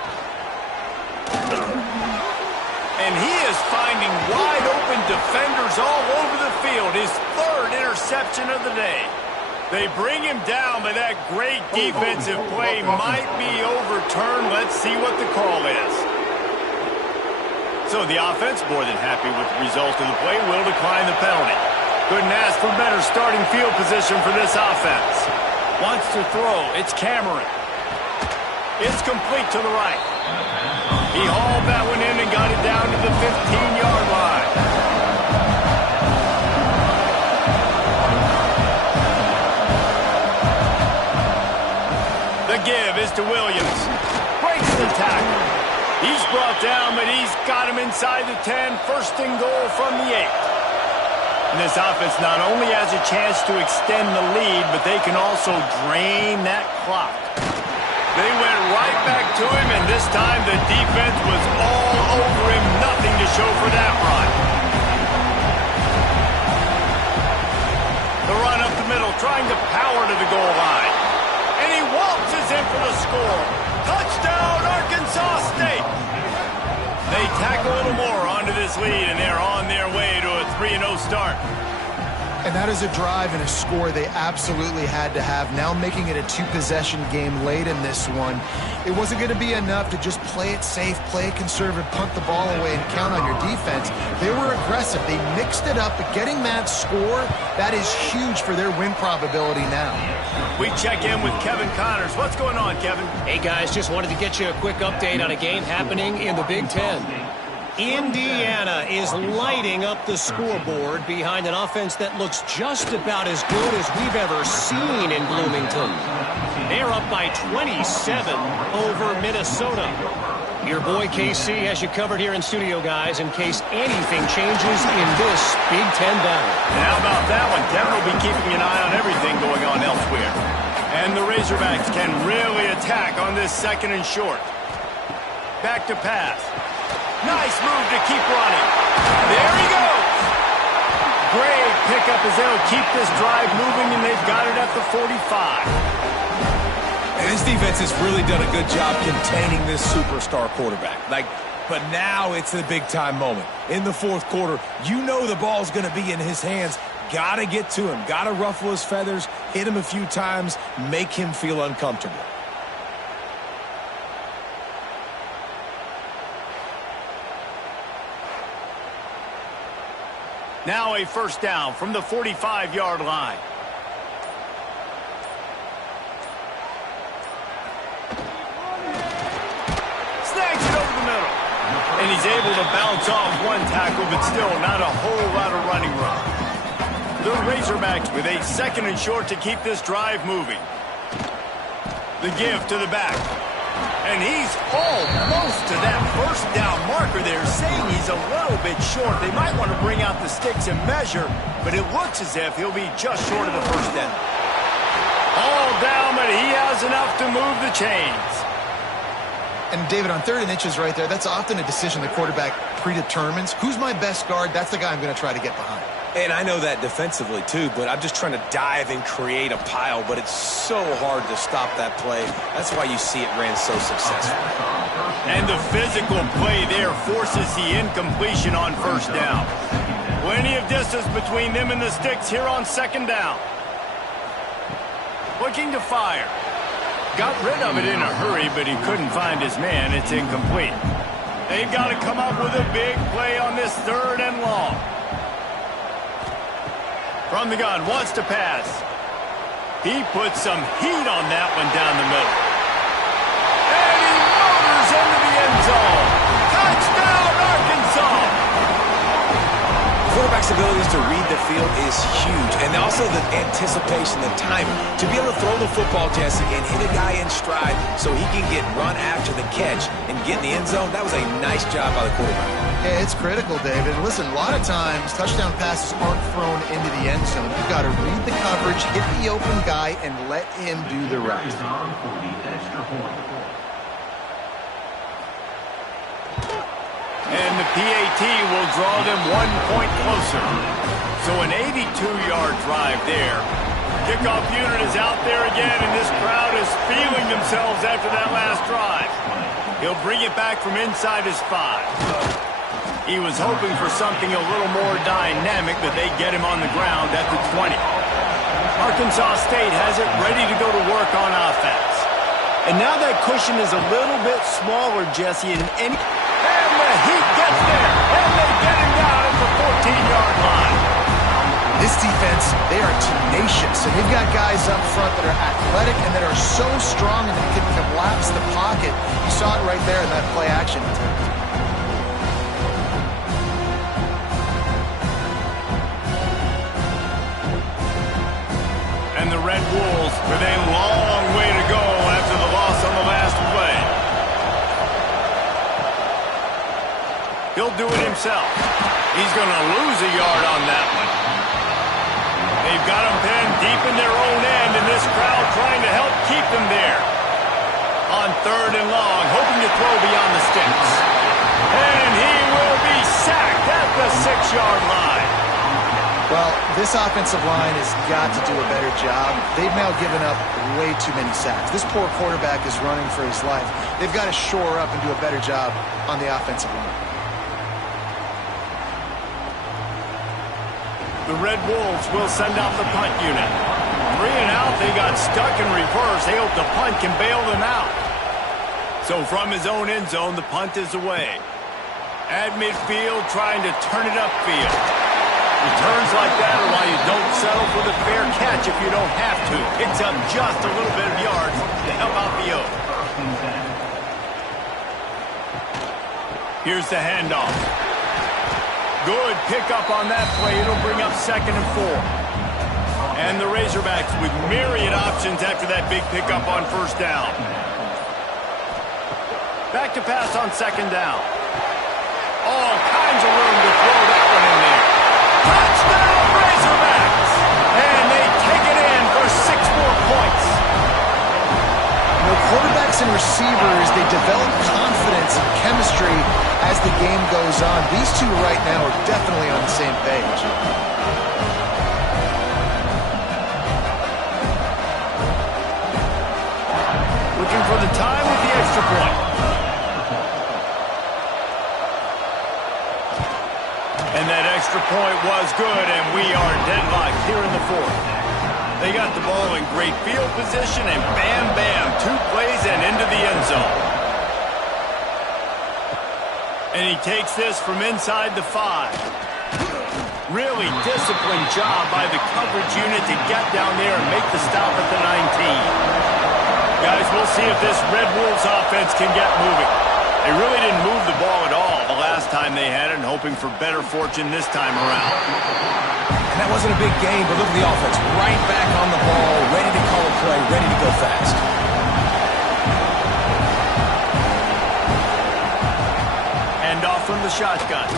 And he is finding wide open defenders all over the field. His third interception of the day. They bring him down, but that great defensive play might be overturned. Let's see what the call is. So the offense, more than happy with the result of the play, will decline the penalty. Couldn't ask for better starting field position for this offense. Wants to throw. It's Cameron. It's complete to the right. He hauled that one in and got it down to the 15-yard line. The give is to Williams. Breaks the tackle. He's brought down, but he's got him inside the 10. First and goal from the 8. And this offense not only has a chance to extend the lead, but they can also drain that clock. They went right back to him, and this time the defense was all over him. Nothing to show for that run. The run up the middle, trying to power to the goal line. And he waltzes in for the score. Touchdown, Arkansas State. They tack a little more onto this lead, and they're on their way to a 3-0 start. And that is a drive and a score they absolutely had to have. Now making it a two-possession game late in this one. It wasn't going to be enough to just play it safe, play it conservative, punt the ball away, and count on your defense. They were aggressive. They mixed it up, but getting that score, that is huge for their win probability now. We check in with Kevin Connors. What's going on, Kevin? Hey, guys, just wanted to get you a quick update on a game happening in the Big Ten. Indiana is lighting up the scoreboard behind an offense that looks just about as good as we've ever seen in Bloomington. They're up by 27 over Minnesota. Your boy KC has you covered here in studio, guys, in case anything changes in this Big Ten battle. And how about that one? Kevin will be keeping an eye on everything going on elsewhere. And the Razorbacks can really attack on this second and short. Back to pass. Nice move to keep running. There he goes. Great pickup as they'll keep this drive moving, and they've got it at the 45. And this defense has really done a good job containing this superstar quarterback. But now it's the big-time moment. In the fourth quarter, you know the ball's going to be in his hands. Got to get to him. Got to ruffle his feathers, hit him a few times, make him feel uncomfortable. Now a first down from the 45-yard line. Snags it over the middle. And he's able to bounce off one tackle, but still not a whole lot of running room. The Razorbacks with a second and short to keep this drive moving. The give to the back. And he's almost to that first down marker there, saying he's a little bit short. They might want to bring out the sticks and measure, but it looks as if he'll be just short of the first down. All down, but he has enough to move the chains. And David, on 3rd and inches right there, that's often a decision the quarterback predetermines. Who's my best guard? That's the guy I'm going to try to get behind. And I know that defensively, too, but I'm just trying to dive and create a pile, but it's so hard to stop that play. That's why you see it ran so successful. And the physical play there forces the incompletion on first down. Plenty of distance between them and the sticks here on second down. Looking to fire. Got rid of it in a hurry, but he couldn't find his man. It's incomplete. They've got to come up with a big play on this 3rd and long. From the gun, wants to pass. He puts some heat on that one down the middle. And he motors into the end zone. Touchdown, Arkansas! Quarterback's abilities to read the field is huge, and also the anticipation, the timing. To be able to throw the football, Jesse, and hit a guy in stride so he can get run after the catch and get in the end zone, that was a nice job by the quarterback. Yeah, it's critical, David. Listen, a lot of times touchdown passes aren't thrown into the end zone. You've got to read the coverage, hit the open guy, and let him do the rest. And the PAT will draw them 1 point closer. So an 82-yard drive there. Kickoff unit is out there again, and this crowd is feeling themselves after that last drive. He'll bring it back from inside his 5. He was hoping for something a little more dynamic, but they get him on the ground at the 20. Arkansas State has it ready to go to work on offense. And now that cushion is a little bit smaller, Jesse, and the Heat gets there, and they get him down at the 14-yard line. This defense, they are tenacious, and they've got guys up front that are athletic and that are so strong and that can collapse the pocket. You saw it right there in that play action attempt. And the Red Wolves with a long way to go after the loss on the last play. He'll do it himself. He's going to lose a yard on that one. They've got him pinned deep in their own end, and this crowd trying to help keep them there. On 3rd and long, hoping to throw beyond the sticks. And he will be sacked at the 6-yard line. Well, this offensive line has got to do a better job. They've now given up way too many sacks. This poor quarterback is running for his life. They've got to shore up and do a better job on the offensive line. The Red Wolves will send out the punt unit. 3 and out, they got stuck in reverse. They hope the punt can bail them out. So from his own end zone, the punt is away. At midfield, trying to turn it upfield. Returns like that are why you don't settle for the fair catch if you don't have to. Picks up just a little bit of yards to help out the Oak. Here's the handoff. Good pickup on that play. It'll bring up 2nd and 4. And the Razorbacks with myriad options after that big pickup on 1st down. Back to pass on 2nd down. All kinds of room to throw that one in there. Touchdown Razorbacks! And they take it in for 6 more points. The quarterbacks and receivers, they develop confidence and chemistry as the game goes on. These two right now are definitely on the same page. Looking for the time with the extra point. And that extra point was good, and we are deadlocked here in the 4th. They got the ball in great field position, and bam, bam, 2 plays and into the end zone. And he takes this from inside the 5. Really disciplined job by the coverage unit to get down there and make the stop at the 19. Guys, we'll see if this Red Wolves offense can get moving. They really didn't move the ball at all the last time they had it, and hoping for better fortune this time around. And that wasn't a big game, but look at the offense. Right back on the ball, ready to call a play, ready to go fast. Hand off from the shotgun.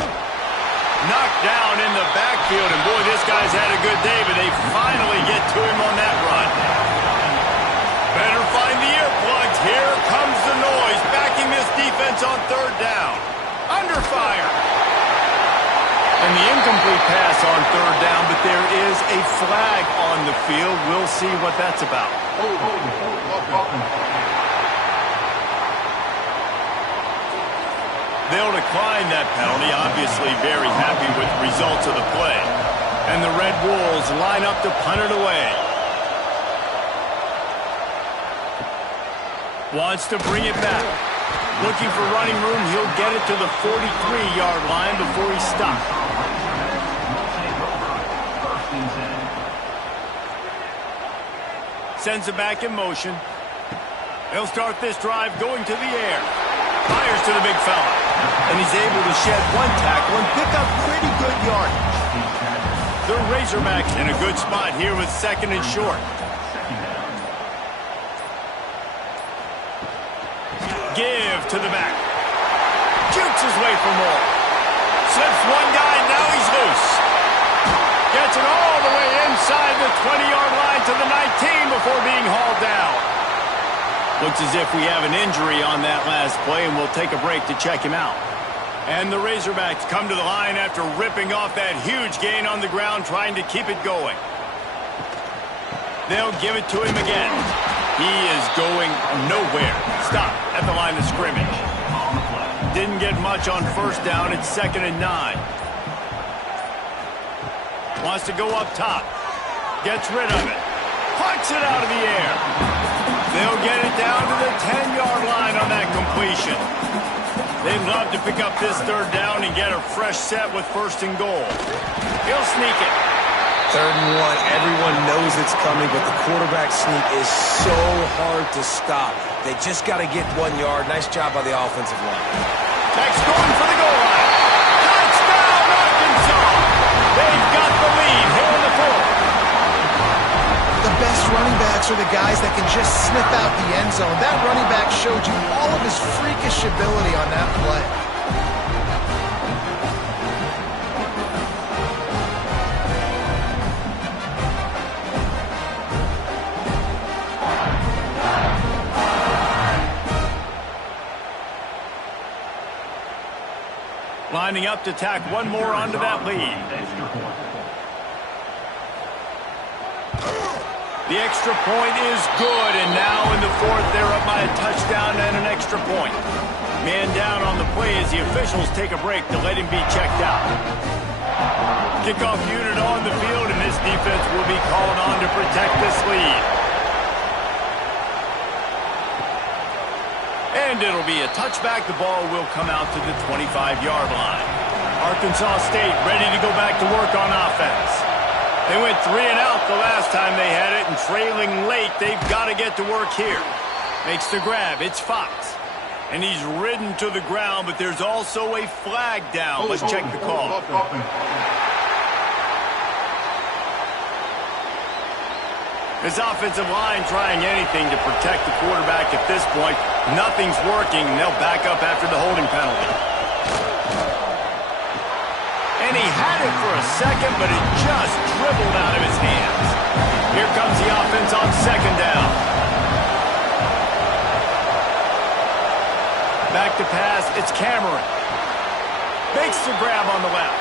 Knocked down in the backfield, and boy, this guy's had a good day, but they finally get to him on that run. Better find the earplugs. Here comes the noise, backing this defense on 3rd down. Under fire. And the incomplete pass on 3rd down, but there is a flag on the field. We'll see what that's about. They'll decline that penalty, obviously very happy with the results of the play. And the Red Wolves line up to punt it away. Wants to bring it back. Looking for running room. He'll get it to the 43-yard line before he's stopped. Sends it back in motion. They'll start this drive going to the air. Fires to the big fella. And he's able to shed 1 tackle and pick up pretty good yardage. The Razorbacks in a good spot here with 2nd and short. Give to the back. Jukes his way for more. Slips 1 guy, now he's loose. Gets it all the way inside the 20-yard line to the 19 before being hauled down. Looks as if we have an injury on that last play, and we'll take a break to check him out. And the Razorbacks come to the line after ripping off that huge gain on the ground, trying to keep it going. They'll give it to him again. He is going nowhere. Stop at the line of scrimmage. Didn't get much on first down. It's 2nd and 9. Wants to go up top. Gets rid of it. Pucks it out of the air. They'll get it down to the 10-yard line on that completion. They'd love to pick up this 3rd down and get a fresh set with 1st and goal. He'll sneak it. 3rd and 1. Everyone knows it's coming, but the quarterback sneak is so hard to stop. They just got to get 1 yard. Nice job by the offensive line. Next going for the goal line. Touchdown, Arkansas! They've got the lead here in the 4th. The best running backs are the guys that can just snip out the end zone. That running back showed you all of his freakish ability on that play. Lining up to tack one more onto that lead. The extra point is good, and now in the 4th, they're up by a touchdown and an extra point. Man down on the play as the officials take a break to let him be checked out. Kickoff unit on the field, and this defense will be called on to protect this lead. And it'll be a touchback. The ball will come out to the 25-yard line. Arkansas State ready to go back to work on offense. They went 3 and out the last time they had it, and trailing late, they've got to get to work here. Makes the grab. It's Fox. And he's ridden to the ground, but there's also a flag down. Let's check the call. This offensive line trying anything to protect the quarterback at this point. Nothing's working, and they'll back up after the holding penalty. And he had it for a second, but it just dribbled out of his hands. Here comes the offense on 2nd down. Back to pass, it's Cameron. Makes the grab on the left.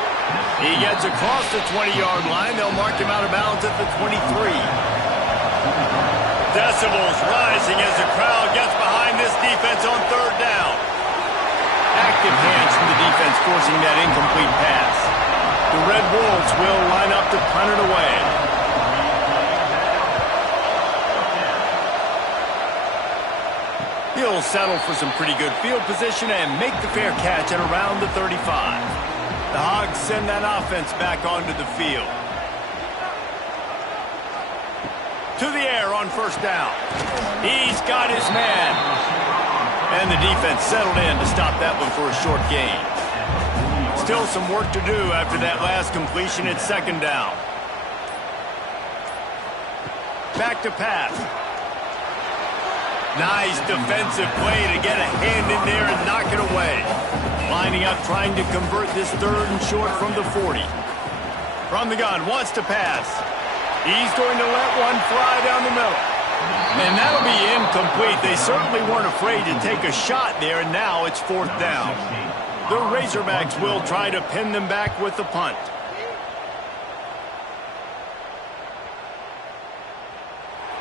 He gets across the 20-yard line. They'll mark him out of bounds at the 23. Decibels rising as the crowd gets behind this defense on 3rd down. Active hands from the defense forcing that incomplete pass. The Red Wolves will line up to punt it away. He'll settle for some pretty good field position and make the fair catch at around the 35. The Hogs send that offense back onto the field. To the air on 1st down. He's got his man. And the defense settled in to stop that one for a short gain. Still some work to do after that last completion at 2nd down. Back to pass. Nice defensive play to get a hand in there and knock it away. Lining up trying to convert this 3rd and short from the 40. From the gun, wants to pass. He's going to let one fly down the middle. And that'll be incomplete. They certainly weren't afraid to take a shot there, and now it's 4th down. The Razorbacks will try to pin them back with the punt.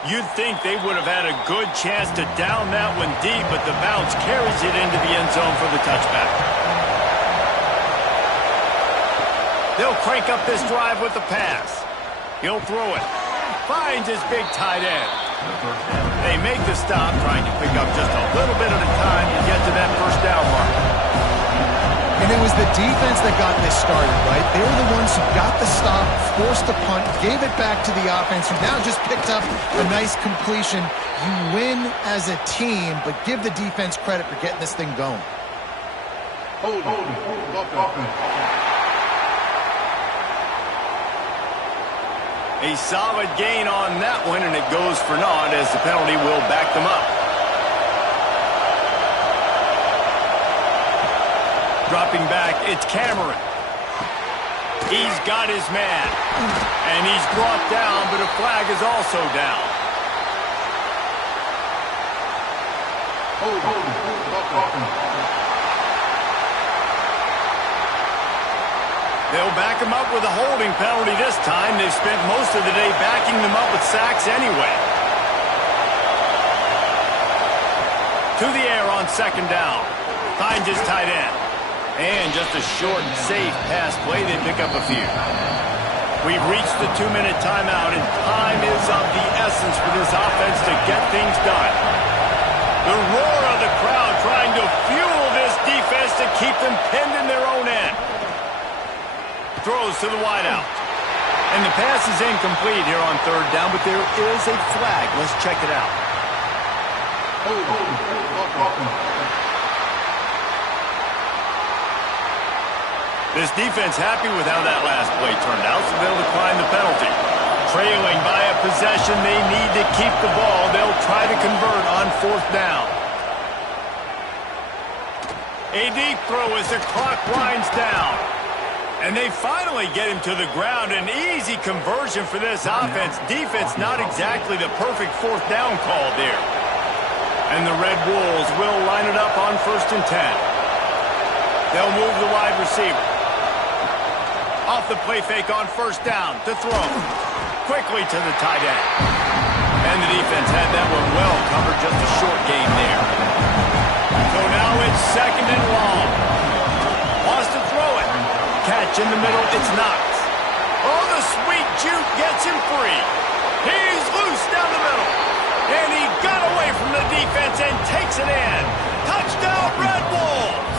You'd think they would have had a good chance to down that one deep, but the bounce carries it into the end zone for the touchback. They'll crank up this drive with the pass. He'll throw it. Finds his big tight end. They make the stop, trying to pick up just a little bit at a time to get to that 1st down mark. And it was the defense that got this started, right? They were the ones who got the stop, forced the punt, gave it back to the offense, who now just picked up a nice completion. You win as a team, but give the defense credit for getting this thing going. Hold on. A solid gain on that one, and it goes for naught as the penalty will back them up. Dropping back, it's Cameron. He's got his man. And he's brought down, but a flag is also down. They'll back him up with a holding penalty this time. They've spent most of the day backing them up with sacks anyway. To the air on second down. Finds his tight end. And just a short, safe pass play. They pick up a few. We've reached the 2-minute timeout, and time is of the essence for this offense to get things done. The roar of the crowd trying to fuel this defense to keep them pinned in their own end. Throws to the wideout. And the pass is incomplete here on third down, but there is a flag. Let's check it out. This defense happy with how that last play turned out, so they'll decline the penalty. Trailing by a possession, they need to keep the ball. They'll try to convert on fourth down. A deep throw as the clock winds down. And they finally get him to the ground. An easy conversion for this offense. Defense not exactly the perfect fourth down call there. And the Red Wolves will line it up on 1st and 10. They'll move the wide receiver. Off the play fake on first down to throw. Quickly to the tight end. And the defense had that one well covered, just a short gain there. So now it's second and long. Wants to throw it. Catch in the middle, it's Knox. Oh, the sweet juke gets him free. He's loose down the middle. And he got away from the defense and takes it in. Touchdown, Red Wolves!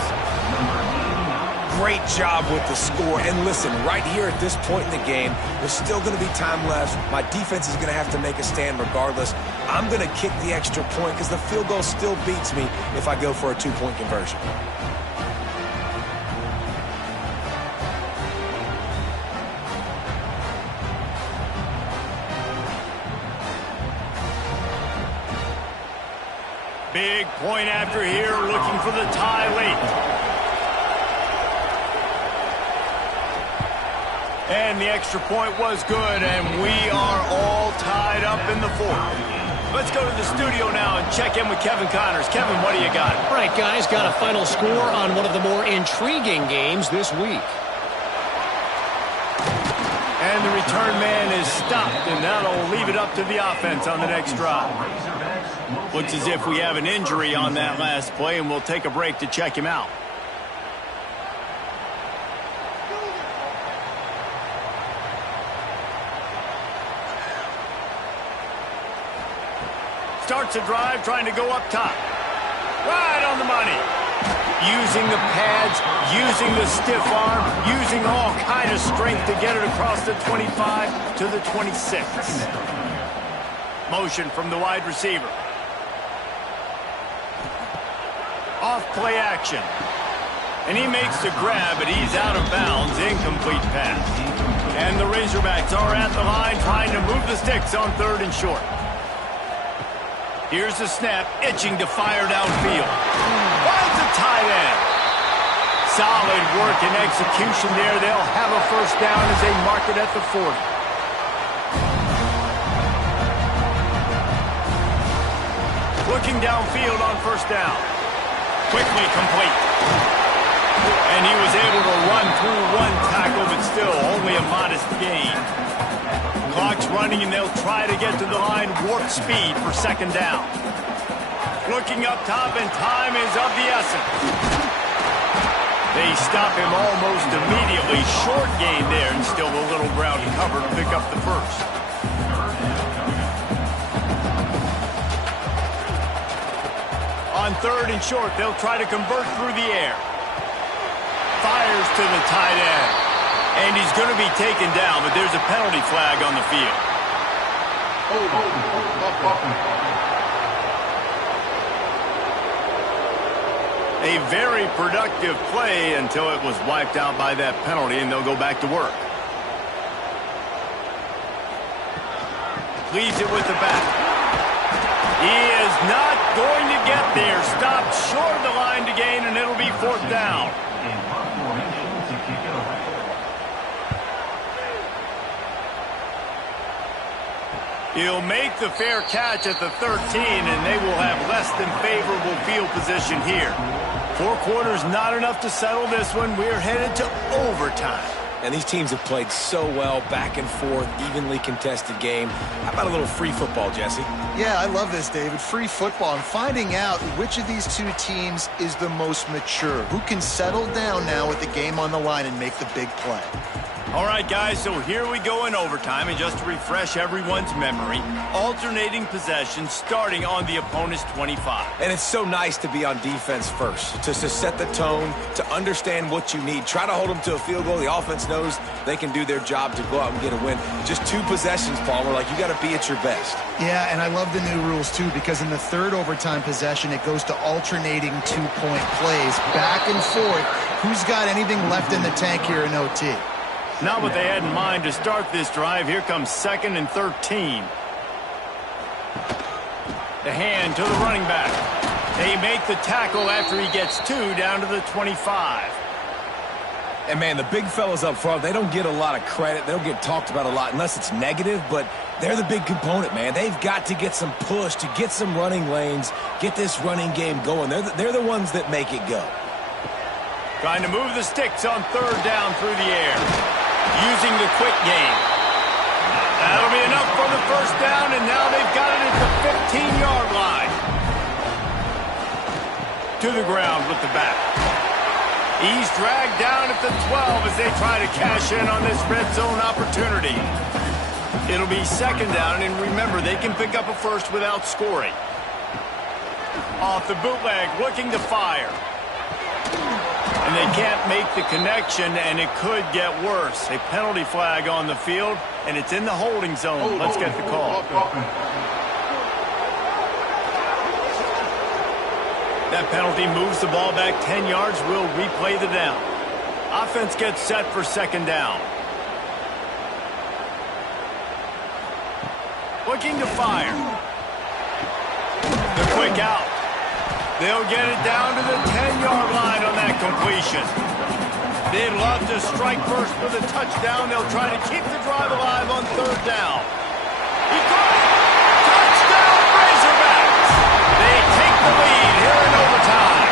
Great job with the score. And listen, right here at this point in the game, there's still going to be time left. My defense is going to have to make a stand regardless. I'm going to kick the extra point because the field goal still beats me if I go for a 2-point conversion. Big point after here, looking for the tie late. And the extra point was good, and we are all tied up in the fourth. Let's go to the studio now and check in with Kevin Connors. Kevin, what do you got? All right, guys, got a final score on one of the more intriguing games this week. And the return man is stopped, and that'll leave it up to the offense on the next drive. Looks as if we have an injury on that last play, and we'll take a break to check him out. Starts a drive, trying to go up top. Right on the money. Using the pads, using the stiff arm, using all kind of strength to get it across the 25 to the 26. Motion from the wide receiver. Off play action. And he makes the grab, but he's out of bounds. Incomplete pass. And the Razorbacks are at the line trying to move the sticks on 3rd and short. Here's the snap, itching to fire downfield. Finds the tight end. Solid work and execution there. They'll have a first down as they mark it at the 40. Looking downfield on first down. Quickly complete. And he was able to run through one tackle, but still only a modest gain. Clock's running, and they'll try to get to the line warp speed for second down. Looking up top, and time is of the essence. They stop him almost immediately. Short gain there, and still a little ground cover to pick up the first. On 3rd and short, they'll try to convert through the air. Fires to the tight end. And he's going to be taken down, but there's a penalty flag on the field. A very productive play until it was wiped out by that penalty, and they'll go back to work. Leads it with the back. He is not going to get there. Stopped short of the line to gain, and it'll be 4th down. He'll make the fair catch at the 13, and they will have less than favorable field position here. 4 quarters, not enough to settle this one. We're headed to overtime. And these teams have played so well, back and forth, evenly contested game. How about a little free football, Jesse? Yeah, I love this, David. Free football. And finding out which of these two teams is the most mature. Who can settle down now with the game on the line and make the big play. All right, guys, so here we go in overtime. And just to refresh everyone's memory, alternating possessions starting on the opponent's 25. And it's so nice to be on defense first, to set the tone, to understand what you need. Try to hold them to a field goal. The offense knows they can do their job to go out and get a win. Just 2 possessions, Palmer, like you got to be at your best. Yeah, and I love the new rules, too, because in the third overtime possession, it goes to alternating 2-point plays, back and forth. Who's got anything left in the tank here in OT? Not what they had in mind to start this drive. Here comes 2nd and 13. The hand to the running back. They make the tackle after he gets 2 down to the 25. And, man, the big fellas up front, they don't get a lot of credit. They don't get talked about a lot unless it's negative, but they're the big component, man. They've got to get some push, to get some running lanes, get this running game going. They're the ones that make it go. Trying to move the sticks on 3rd down through the air. Using the quick game. That'll be enough for the 1st down, and now they've got it at the 15-yard line. To the ground with the back. He's dragged down at the 12 as they try to cash in on this red zone opportunity. It'll be 2nd down, and remember, they can pick up a first without scoring. Off the bootleg, looking to fire. And they can't make the connection, and it could get worse. A penalty flag on the field, and it's in the holding zone. Let's get the call. That penalty moves the ball back 10 yards. We'll replay the down. Offense gets set for 2nd down. Looking to fire. The quick out. They'll get it down to the 10-yard line on that completion. They'd love to strike first with a touchdown. They'll try to keep the drive alive on 3rd down. He caught it! Touchdown, Razorbacks! They take the lead here in overtime.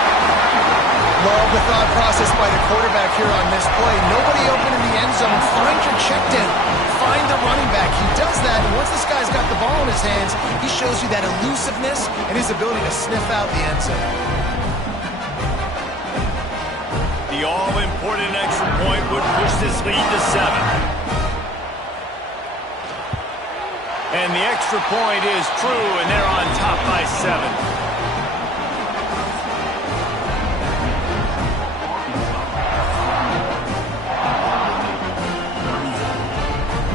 Love the thought process by the quarterback here on this play. Nobody open in the end zone. Find your check down. Find the running back. He does that, and once this guy's got the ball in his hands, he shows you that elusiveness and his ability to sniff out the end zone. The all-important extra point would push this lead to 7. And the extra point is true, and they're on top by 7.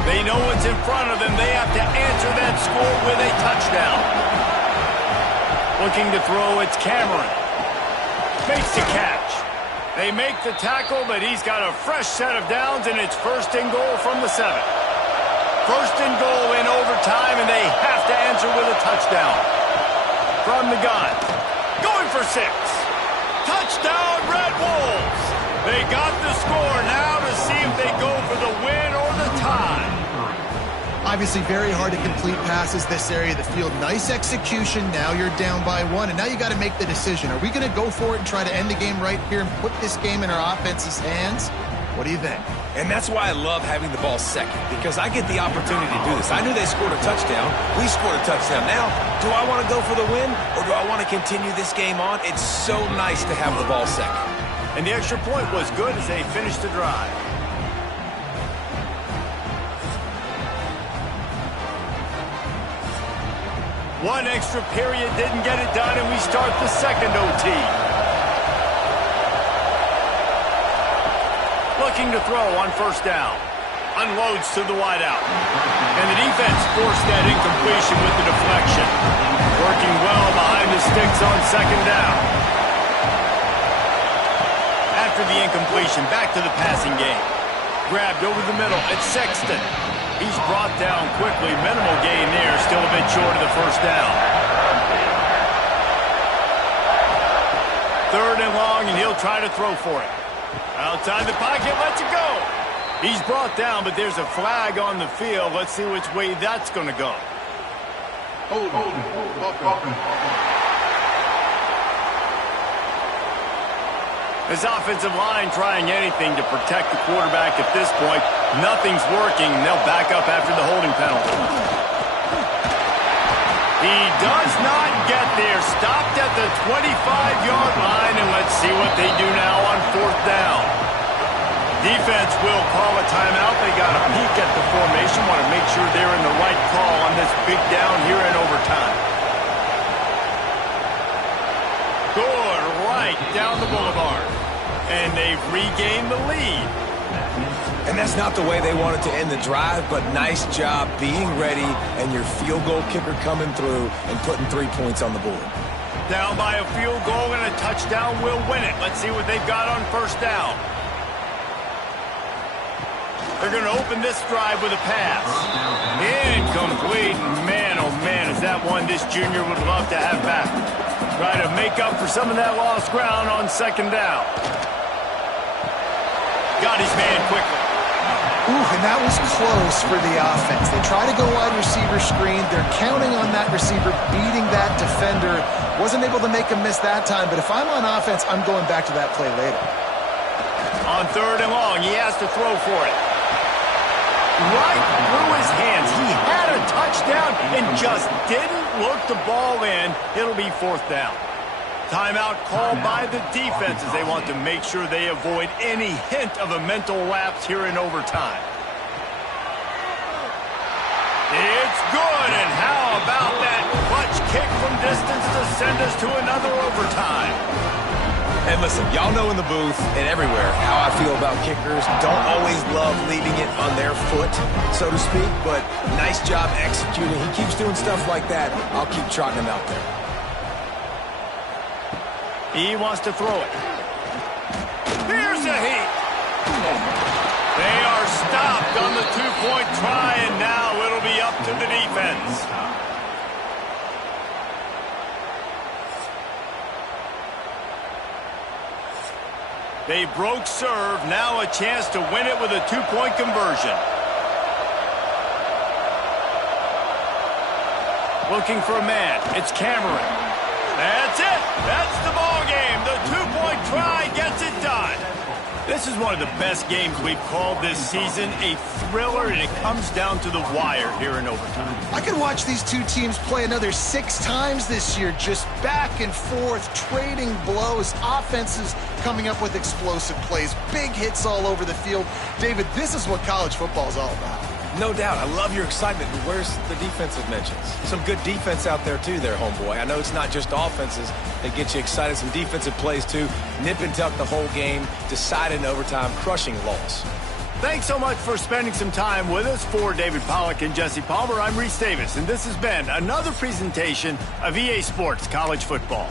They know what's in front of them. They have to answer that score with a touchdown. Looking to throw, it's Cameron. Makes the catch. They make the tackle, but he's got a fresh set of downs, and it's 1st and goal from the 7. 1st and goal in overtime, and they have to answer with a touchdown. From the gun. Going for 6. Touchdown, Red Wolves. They got the score now to see if they go for the win or the tie. Obviously very hard to complete passes this area of the field. Nice execution. Now you're down by 1, and now you got to make the decision. Are we going to go for it and try to end the game right here and put this game in our offense's hands? What do you think? And that's why I love having the ball 2nd, because I get the opportunity to do this. I knew they scored a touchdown. We scored a touchdown. Now, do I want to go for the win, or do I want to continue this game on? It's so nice to have the ball 2nd. And the extra point was good as they finished the drive. One extra period didn't get it done, and we start the 2nd OT. Looking to throw on 1st down. Unloads to the wideout. And the defense forced that incompletion with the deflection. Working well behind the sticks on 2nd down. After the incompletion, back to the passing game. Grabbed over the middle. It's Sexton. He's brought down quickly. Minimal gain there. Still a bit short of the 1st down. 3rd and long, and he'll try to throw for it. Outside the pocket, lets it go. He's brought down, but there's a flag on the field. Let's see which way that's going to go. Hold on. This offensive line trying anything to protect the quarterback at this point. Nothing's working. They'll back up after the holding penalty. He does not get there. Stopped at the 25-yard line, and let's see what they do now on 4th down. Defense will call a timeout. They got a peek at the formation. Want to make sure they're in the right call on this big down here in overtime. Good, right down the boulevard. And they've regained the lead. And that's not the way they wanted to end the drive, but nice job being ready and your field goal kicker coming through and putting 3 points on the board. Down by a field goal and a touchdown will win it. Let's see what they've got on 1st down. They're going to open this drive with a pass. Incomplete. Man, oh man, is that one this junior would love to have back. Try to make up for some of that lost ground on 2nd down. Got his man quickly. Ooh, and that was close for the offense. They try to go wide receiver screen. They're counting on that receiver beating that defender. Wasn't able to make him miss that time, but if I'm on offense, I'm going back to that play later. On 3rd and long, he has to throw for it. Right through his hands. He had a touchdown and just didn't look the ball in. It'll be 4th down. Timeout called by the defense as they want to make sure they avoid any hint of a mental lapse here in overtime. It's good, and how about that clutch kick from distance to send us to another overtime? And listen, y'all know in the booth and everywhere how I feel about kickers. Don't always love leaving it on their foot, so to speak, but nice job executing. He keeps doing stuff like that. I'll keep trotting him out there. He wants to throw it. Here's a heat. They are stopped on the 2-point try, and now it'll be up to the defense. They broke serve. Now a chance to win it with a 2-point conversion. Looking for a man. It's Cameron. That's it. That's the ball game. The 2-point try gets it done. This is one of the best games we've called this season. A thriller, and it comes down to the wire here in overtime. I could watch these two teams play another 6 times this year, just back and forth, trading blows, offenses coming up with explosive plays, big hits all over the field. David, this is what college football is all about. No doubt. I love your excitement, but where's the defensive mentions? Some good defense out there, too, there, homeboy. I know it's not just offenses that get you excited. Some defensive plays, too. Nip and tuck the whole game, decided in overtime, crushing loss. Thanks so much for spending some time with us. For David Pollack and Jesse Palmer, I'm Reese Davis, and this has been another presentation of EA Sports College Football.